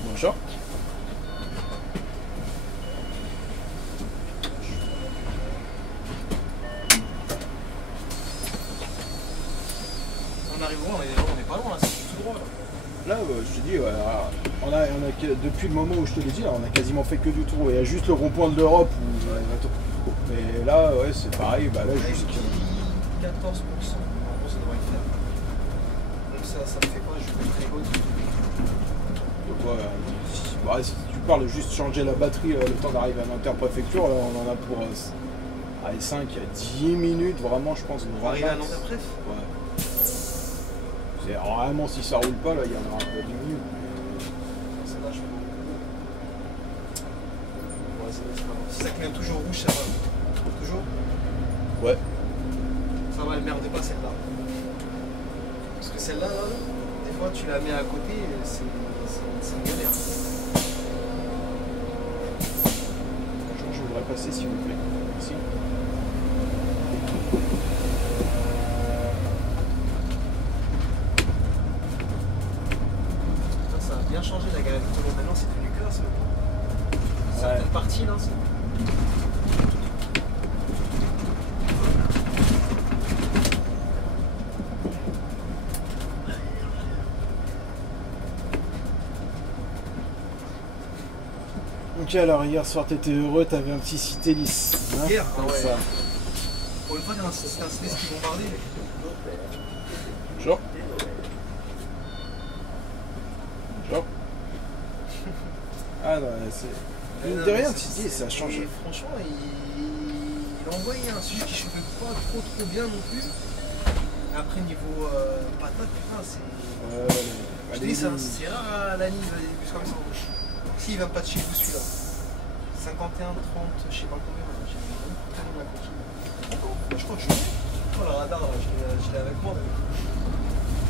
Bonjour. On arrive loin, on est pas loin, c'est tout droit là. Là, je te dis, on a, depuis le moment où je te l'ai dit, là, on a quasiment fait que du tour. Il y a juste le rond-point de l'Europe. Mais là, ouais, c'est pareil. Bah, là, juste. 14%. En gros, ça devrait le faire. Donc ça me fait quoi? Je vais très haut. Donc, ouais, si tu parles juste changer la batterie, le temps d'arriver à l'interpréfecture, là, on en a pour 5 à 10 minutes, vraiment, je pense. On va arriver à l'interprèf? Ouais. C'est vraiment, si ça roule pas, là, il y en aura pas 10 minutes. Ça va, je pense. Ouais, c'est pas grave. Si ça clignote toujours rouge, ça va. Toujours? Ouais. Ça va, Ouais, elle merde pas celle-là. Parce que celle-là, là, des fois tu la mets à côté, c'est une galère. Bonjour, je voudrais passer s'il vous plaît. Merci. Ça a bien changé la galerie de maintenant, c'est devenu classe. Certaines parties là, c'est. Ok, alors hier soir t'étais heureux, t'avais un petit Citélis. Hein, Hier, comme ouais. ça. Pour une fois, c'est un CDS qui bombardait. Bonjour. Bonjour. Ah non, c'est. Mine de rien, City, ça change. Et franchement, il envoie un sujet qui ne chauffe pas trop bien non plus. Après, niveau patate, putain, c'est. Je te dis, c'est rare à la ligne des bus comme ça. Si, il va pas de chez vous celui-là. 51, 30, je sais pas combien. J'ai tellement la coquille. Encore, je crois que je l'ai. Oh, le radar, je l'ai avec moi.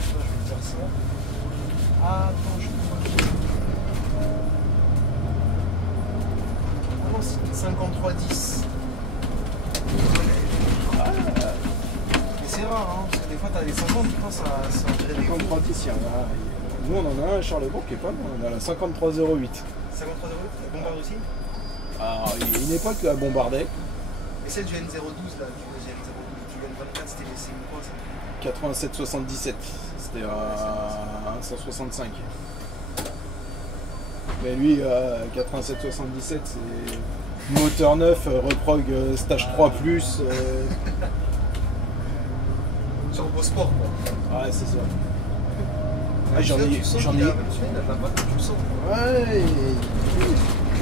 Je vais te dire ça. Ah, attends, je crois que j'ai. Ah non, c'est 53, 10. Mais c'est rare, hein, parce que des fois t'as des 50, putain, ça dirait des 53 10, nous on en a un à Charlebourg qui est pas mal, on a la 5308. 53 euros, la bombarde aussi. Alors, une époque la bombardait. Et celle du N012 là, du N24, c'est quoi ça? 8777, c'était à 165. Mais lui, 8777, c'est moteur neuf, reprog stage 3+. Sur le beau sport quoi. Ouais, c'est ça. Ah, j'en ai. Ouais,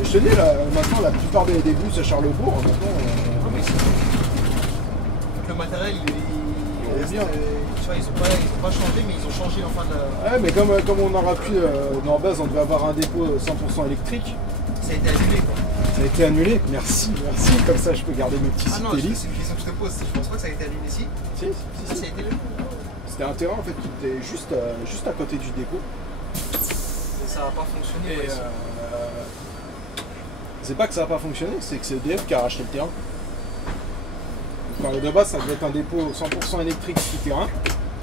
je te dis, là, maintenant, la plupart des bus à Charlebourg, maintenant. Non, mais le matériel, il est bien. Tu vois, ils ont pas changé, mais ils ont changé enfin de la. Ouais, mais comme on aura pu, dans base, on devait avoir un dépôt 100% électrique. Ça a été annulé quoi. Ça a été annulé, merci, comme ça je peux garder mes petits Ah non, Citélis. c'est une question que je te pose, je pense pas que ça a été annulé ici. Si, Ça a été annulé. C'était un terrain en fait qui était juste à côté du dépôt. Et ça n'a pas fonctionné. Et, quoi, ici. c'est pas que ça n'a pas fonctionné, c'est que c'est EDF qui a racheté le terrain. Donc, de base, ça devait être un dépôt 100% électrique tout terrain.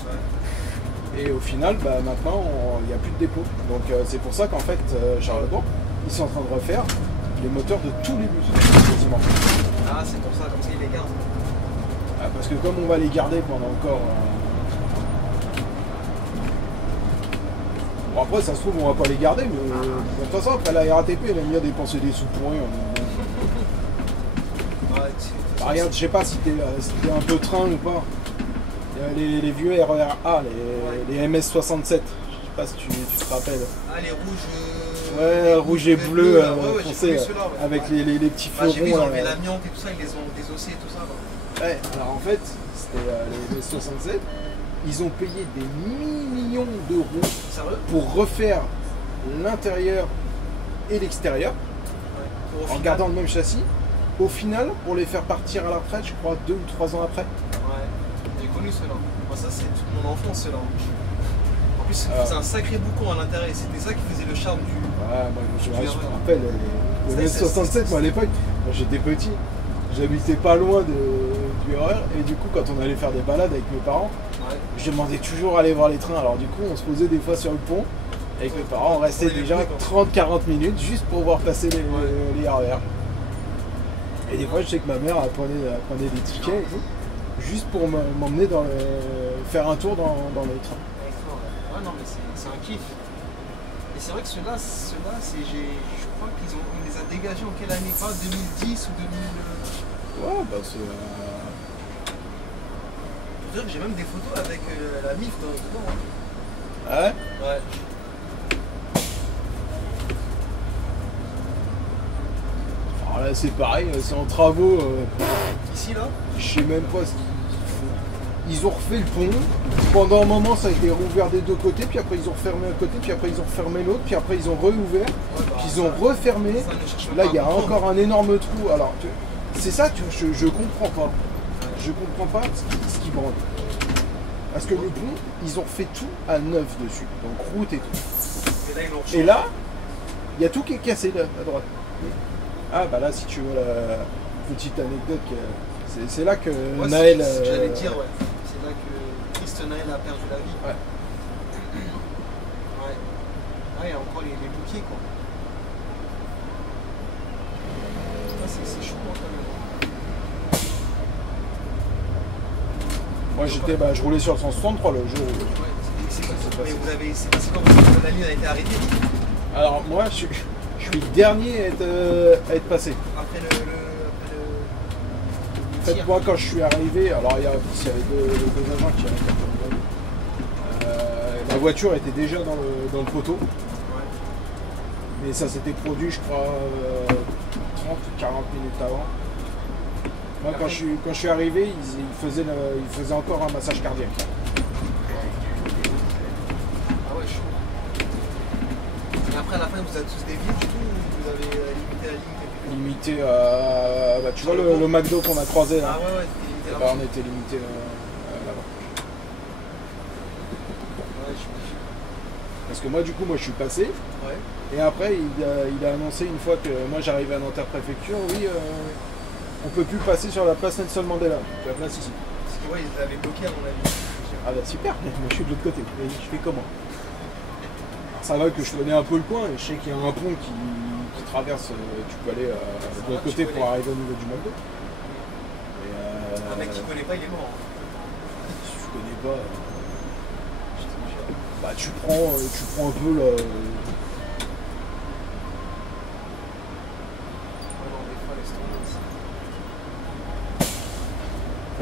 Ouais. Et au final, bah, maintenant, il n'y a plus de dépôt. Donc c'est pour ça qu'en fait, Charlebourg, ils sont en train de refaire les moteurs de tous les bus, quasiment. Ah, c'est pour ça, comme ça, ils les gardent. Ah, parce que comme on va les garder pendant encore... Bon, après, ça se trouve, on va pas les garder, mais de toute façon, après la RATP, elle aime bien dépenser des sous pour rien. Ouais, Bah, regarde, je sais pas si t'es un peu train ou pas. Il y a les vieux RER-A, les MS67. Je sais pas si tu te rappelles. Ah, les rouges. Ouais, rouge et bleu, foncé, ceux-là, ouais. avec Ouais. les petits Ah, j'ai vu, ils ont fleurons. enlevé l'amiante et tout ça, ils les ont désossés et tout ça. Là. Ouais, alors en fait, c'était les MS67. Ils ont payé des millions d'euros Sérieux? pour refaire l'intérieur et l'extérieur Ouais. Au en final- gardant le même châssis. Au final, pour les faire partir à la retraite, je crois 2 ou 3 ans après. Ouais, j'ai connu ceux-là. Moi, ça, c'est toute mon enfance, ceux-là. En plus, Ah. c'est un sacré boucon à l'intérieur. C'était ça qui faisait le charme du. Ouais, moi je me RER. rappelle, les C'est- MS67, moi à l'époque, moi, j'étais petit, j'habitais pas loin du RER, et du coup, quand on allait faire des balades avec mes parents, Ouais. je demandais toujours à aller voir les trains. Alors du coup, on se posait des fois sur le pont, avec mes parents, on restait On prenait les déjà bruits, quoi. 30-40 minutes juste pour voir passer les RER. Et des fois, je sais que ma mère elle prenait des tickets et tout, juste pour m'emmener faire un tour dans les trains. Ouais, non, mais c'est un kiff. Et c'est vrai que ceux-là, je crois on les a dégagés en quelle année? Pas 2010 ou 2000. Ouais, bah c'est... Je veux dire que j'ai même des photos avec la MIF dedans. Hein. Ouais. Ouais. Alors là, c'est pareil, c'est en travaux. Ici, là. Je sais même pas ce qu'ils font. Ils ont refait le pont. Pendant un moment, ça a été rouvert des deux côtés, puis après ils ont refermé un côté, puis après ils ont refermé l'autre, puis après ils ont réouvert, Ouais, bah, puis ils ont refermé. ça, ne cherche même Là, pas il y a à comprendre. encore un énorme trou. Alors, c'est ça que je comprends pas. je comprends pas ce qui branle. Parce que le pont, ils ont fait tout à neuf dessus. Donc route et tout. Et là, il y a tout qui est cassé là, à droite. Ah bah là, si tu veux la petite anecdote, c'est là que Ouais, Naël... c'est ce que j'allais dire, ouais. C'est là que Christ Naël a perdu la vie. Ouais. Ouais. Ah, il y a encore les bouquets, quoi. Ah, c'est chaud, hein, quand même. Moi j'étais, je roulais sur le 163 le jour. Ouais, c'est passé comment la ligne a été arrêtée? Alors moi je suis le dernier à être passé. Après le En fait, moi quand je suis arrivé, alors il y avait deux agents qui avaient la voiture était déjà dans le poteau. Ouais. Mais ça s'était produit je crois 30 ou 40 minutes avant. Moi quand je suis arrivé, ils faisaient encore un massage cardiaque. Ah ouais, chaud. Et après, à la fin, vous avez tous des villes, du coup, ou vous avez limité la ligne quelque part? Limité à... tu vois le McDo qu'on a croisé là. Ah ouais, c'était limité là-bas. On était limité là-bas. Ouais, j'imagine. Parce que moi du coup, je suis passé. Ouais. Et après, il a annoncé une fois que moi j'arrivais à Nanterre Préfecture, oui, on peut plus passer sur la place Nelson Mandela. La place ici. Parce que ouais, ils l'avaient bloqué à mon avis. Ah bah super, moi je suis de l'autre côté. Et je fais comment? Alors, ça va que je connais un peu le coin et je sais qu'il y a un pont qui traverse, tu peux aller de l'autre côté pour arriver au niveau du McDo. Un mec qui connaît pas, il est mort. Si tu connais pas, tu prends un peu le...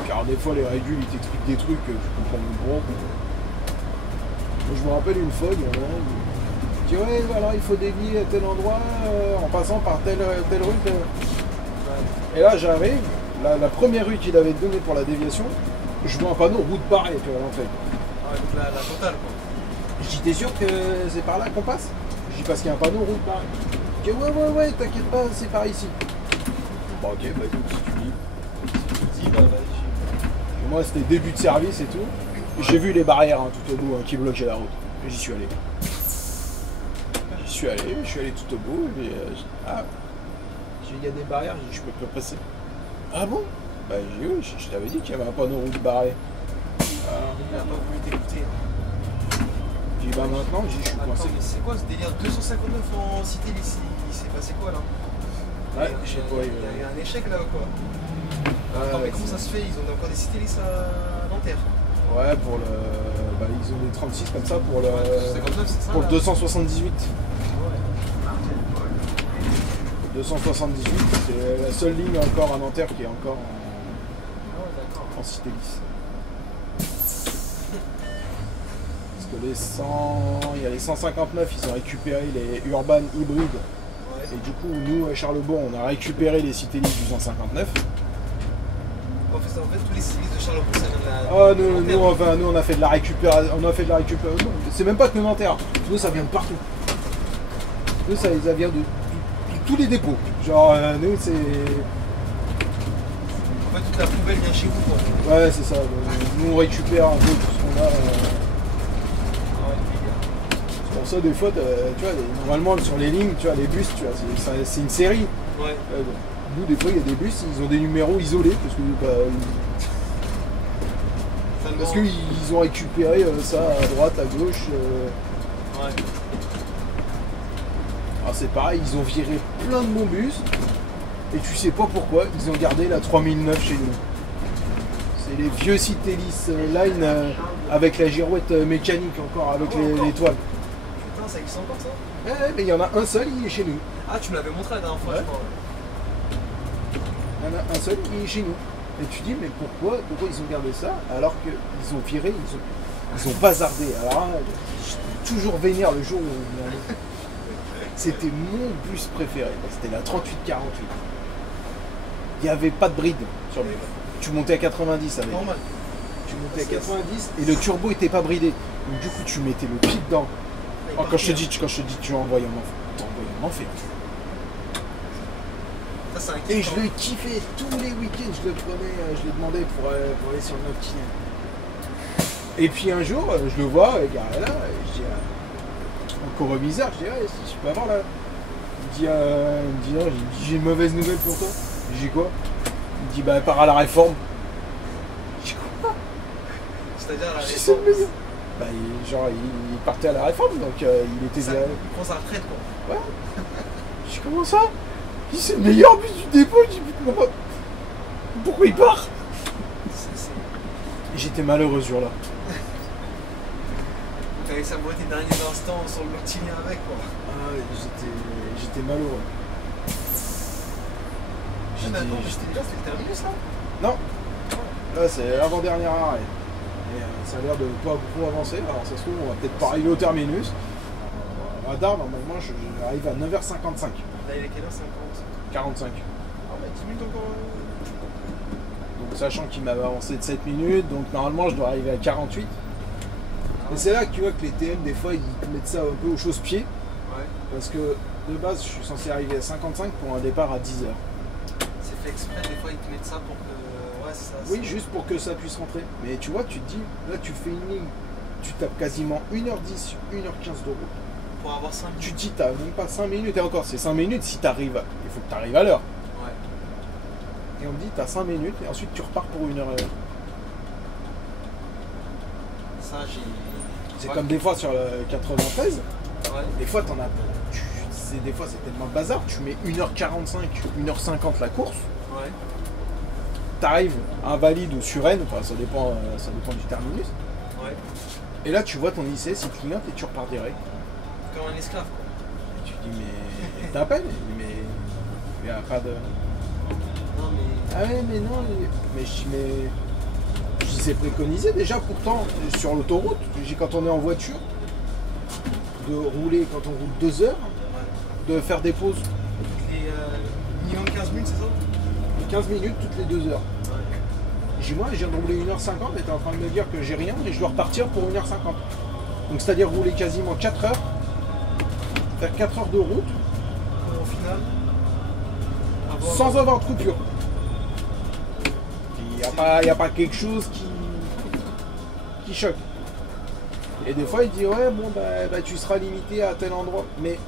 Car des fois les régules ils t'expliquent des trucs que tu comprends même pas. Moi je me rappelle une fois, il y en a un qui dit ouais voilà il faut dévier à tel endroit en passant par telle rue. Et là j'arrive, la première rue qu'il avait donnée pour la déviation, je vois un panneau route barrée tu vois en fait. Ouais, donc la totale quoi. Je dis t'es sûr que c'est par là qu'on passe? Je dis parce qu'il y a un panneau route barrée. Je dis ouais t'inquiète pas c'est par ici. Bon ok bah écoute si tu dis. Moi c'était début de service et tout. J'ai vu les barrières tout au bout qui bloquaient la route. Et j'y suis allé. Je suis allé tout au bout. Et il y a des barrières, je peux pas passer. Ah bon? Bah j'ai oui, je t'avais dit qu'il y avait un panneau route barré. Il n'a pas voulu t'écouter. J'ai dit bah maintenant je suis coincé. Mais c'est quoi ce délire 259 en cité ici? Il s'est passé quoi là? Ouais, je sais pas. Il y a eu un échec là ou quoi? Attends, mais comment ça se fait? Ils ont encore des cités à Nanterre. Ouais, pour le. Ils ont des 36 comme ça pour le. 59, c'est ça, pour le là 278. Ouais. 278, c'est la seule ligne encore à Nanterre qui est encore en cité lisse. Parce que il y a les 159, ils ont récupéré les urban hybrides. Ouais. Et du coup, nous à Charlebourg, on a récupéré les cités lisses du 159. En fait, tous les cités de Charlebourg, ça vient de la. Nous, on a fait de la récupération. C'est même pas que Nanterre. Nous, ça vient de partout. Nous, ça vient de tous les dépôts. Genre, nous, c'est. En fait, toute la poubelle vient chez vous, quoi. Ouais, c'est ça. Nous, on récupère un peu tout ce qu'on a. C'est pour ça, des fois, tu vois, normalement, sur les lignes, tu vois, les bus, tu vois, c'est une série. Ouais. Nous, des fois, il y a des bus, ils ont des numéros isolés parce qu'ils ont récupéré ça à droite, à gauche. Ouais. Alors c'est pareil, ils ont viré plein de bons bus et tu sais pas pourquoi, ils ont gardé la 3009 chez nous. C'est les vieux Citélis Line avec la girouette mécanique encore, avec les toiles. Putain, ça existe encore ça? Ouais, mais il y en a un seul, il est chez nous. Ah, tu me l'avais montré la dernière fois, Ouais. je crois. Il y en a un seul, il est chez nous. Et tu dis, mais pourquoi ils ont gardé ça alors qu'ils ont viré, ils ont bazardé. Alors là, j'étais toujours vénère le jour où c'était mon bus préféré. C'était la 3848. Il n'y avait pas de bride sur le. Tu montais à 90 avec. Normal. Tu montais à 90 et le turbo était pas bridé. Donc du coup tu mettais le pied dedans. Quand je te dis tu envoies en enfer. Ça, c'est un Et kiff, je le kiffais tous les week-ends, je le prenais, je l'ai demandé pour aller sur le Noctilien. Et puis un jour, je le vois, garé là, et je dis, encore reviseur, je dis, ouais, si je peux avoir là. Il me dit, ah, j'ai une mauvaise nouvelle pour toi. Je dis quoi? Il me dit, bah, pars à la réforme. Je dis quoi? C'est-à-dire la Je dis, réforme. c'est le meilleur. Bah, il partait à la réforme, donc il était. Il prend sa retraite, quoi. Ouais. Je dis, comment ça? Il dit, c'est le meilleur but du dépôt. Je dis, putain, pourquoi il part? J'étais malheureux ce jour-là. T'avais savouré tes derniers instants sur le Noctilien avec, quoi. Ah, j'étais malheureux. Ah, mais attends, j'étais déjà, c'était terminé, ça? Non. Là, c'est l'avant-dernier arrêt. Et ça a l'air de pas beaucoup avancer. Alors, ça se trouve, on va peut-être pas arriver au terminus. Radar, normalement, j'arrive à 9h55. Là, il est quelle heure? 50? 45. Ah, bah 10 minutes encore. Donc, sachant qu'il m'avait avancé de 7 minutes, donc normalement, je dois arriver à 48. Et c'est là que tu vois que les TM, des fois, ils mettent ça un peu au chausse-pied. Ouais. Parce que de base, je suis censé arriver à 55 pour un départ à 10h. C'est fait exprès, des fois, ils te mettent ça pour que. Ouais, ça. Oui, juste pour que ça puisse rentrer. Mais tu vois, tu te dis, là, tu fais une ligne, tu tapes quasiment 1h10, 1h15 de route. Pour avoir 5 minutes. Tu te dis, t'as même pas 5 minutes, et encore, c'est 5 minutes si t'arrives, il faut que t'arrives à l'heure. Ouais. Et on me dit, t'as 5 minutes, et ensuite tu repars pour 1h. Ça, j'ai. C'est Ouais. comme des fois sur le 93, Ouais. des fois t'en as. Des fois c'est tellement bazar, tu mets 1h45, 1h50 la course, Ouais. t'arrives à Invalide ou sur Rennes, enfin ça dépend du terminus, Ouais. et là tu vois ton ICS, il clignote et tu repars direct. Comme un esclave, quoi. Et tu te dis, mais t'appelles, mais il n'y a pas de. Non, mais. Ah ouais, mais non, mais je dis, mais. Je dis, c'est préconisé déjà, pourtant, sur l'autoroute, quand on est en voiture, de rouler, quand on roule 2 heures, de faire des pauses. Toutes les. Minimum 15 minutes, c'est ça? 15 minutes toutes les 2 heures. Ouais. J'ai dit, moi, je viens de rouler 1h50 et t'es en train de me dire que j'ai rien et je dois repartir pour 1h50. Donc, c'est-à-dire rouler quasiment 4 heures, faire 4 heures de route, Pour au final. Avoir. sans avoir de coupure. Il n'y a pas quelque chose qui choque. Et des fois, il dit, ouais, bon, bah, tu seras limité à tel endroit. Mais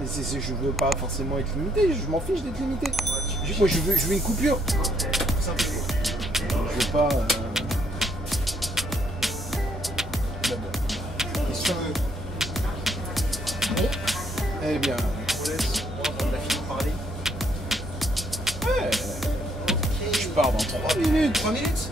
je veux pas forcément être limité, je m'en fiche d'être limité. Ouais, Moi, je veux une coupure. tout simplement. Je veux pas. Eh bien, On laisse. On a fini de parler. ouais, Ok. je pars dans 3 minutes. 3 minutes?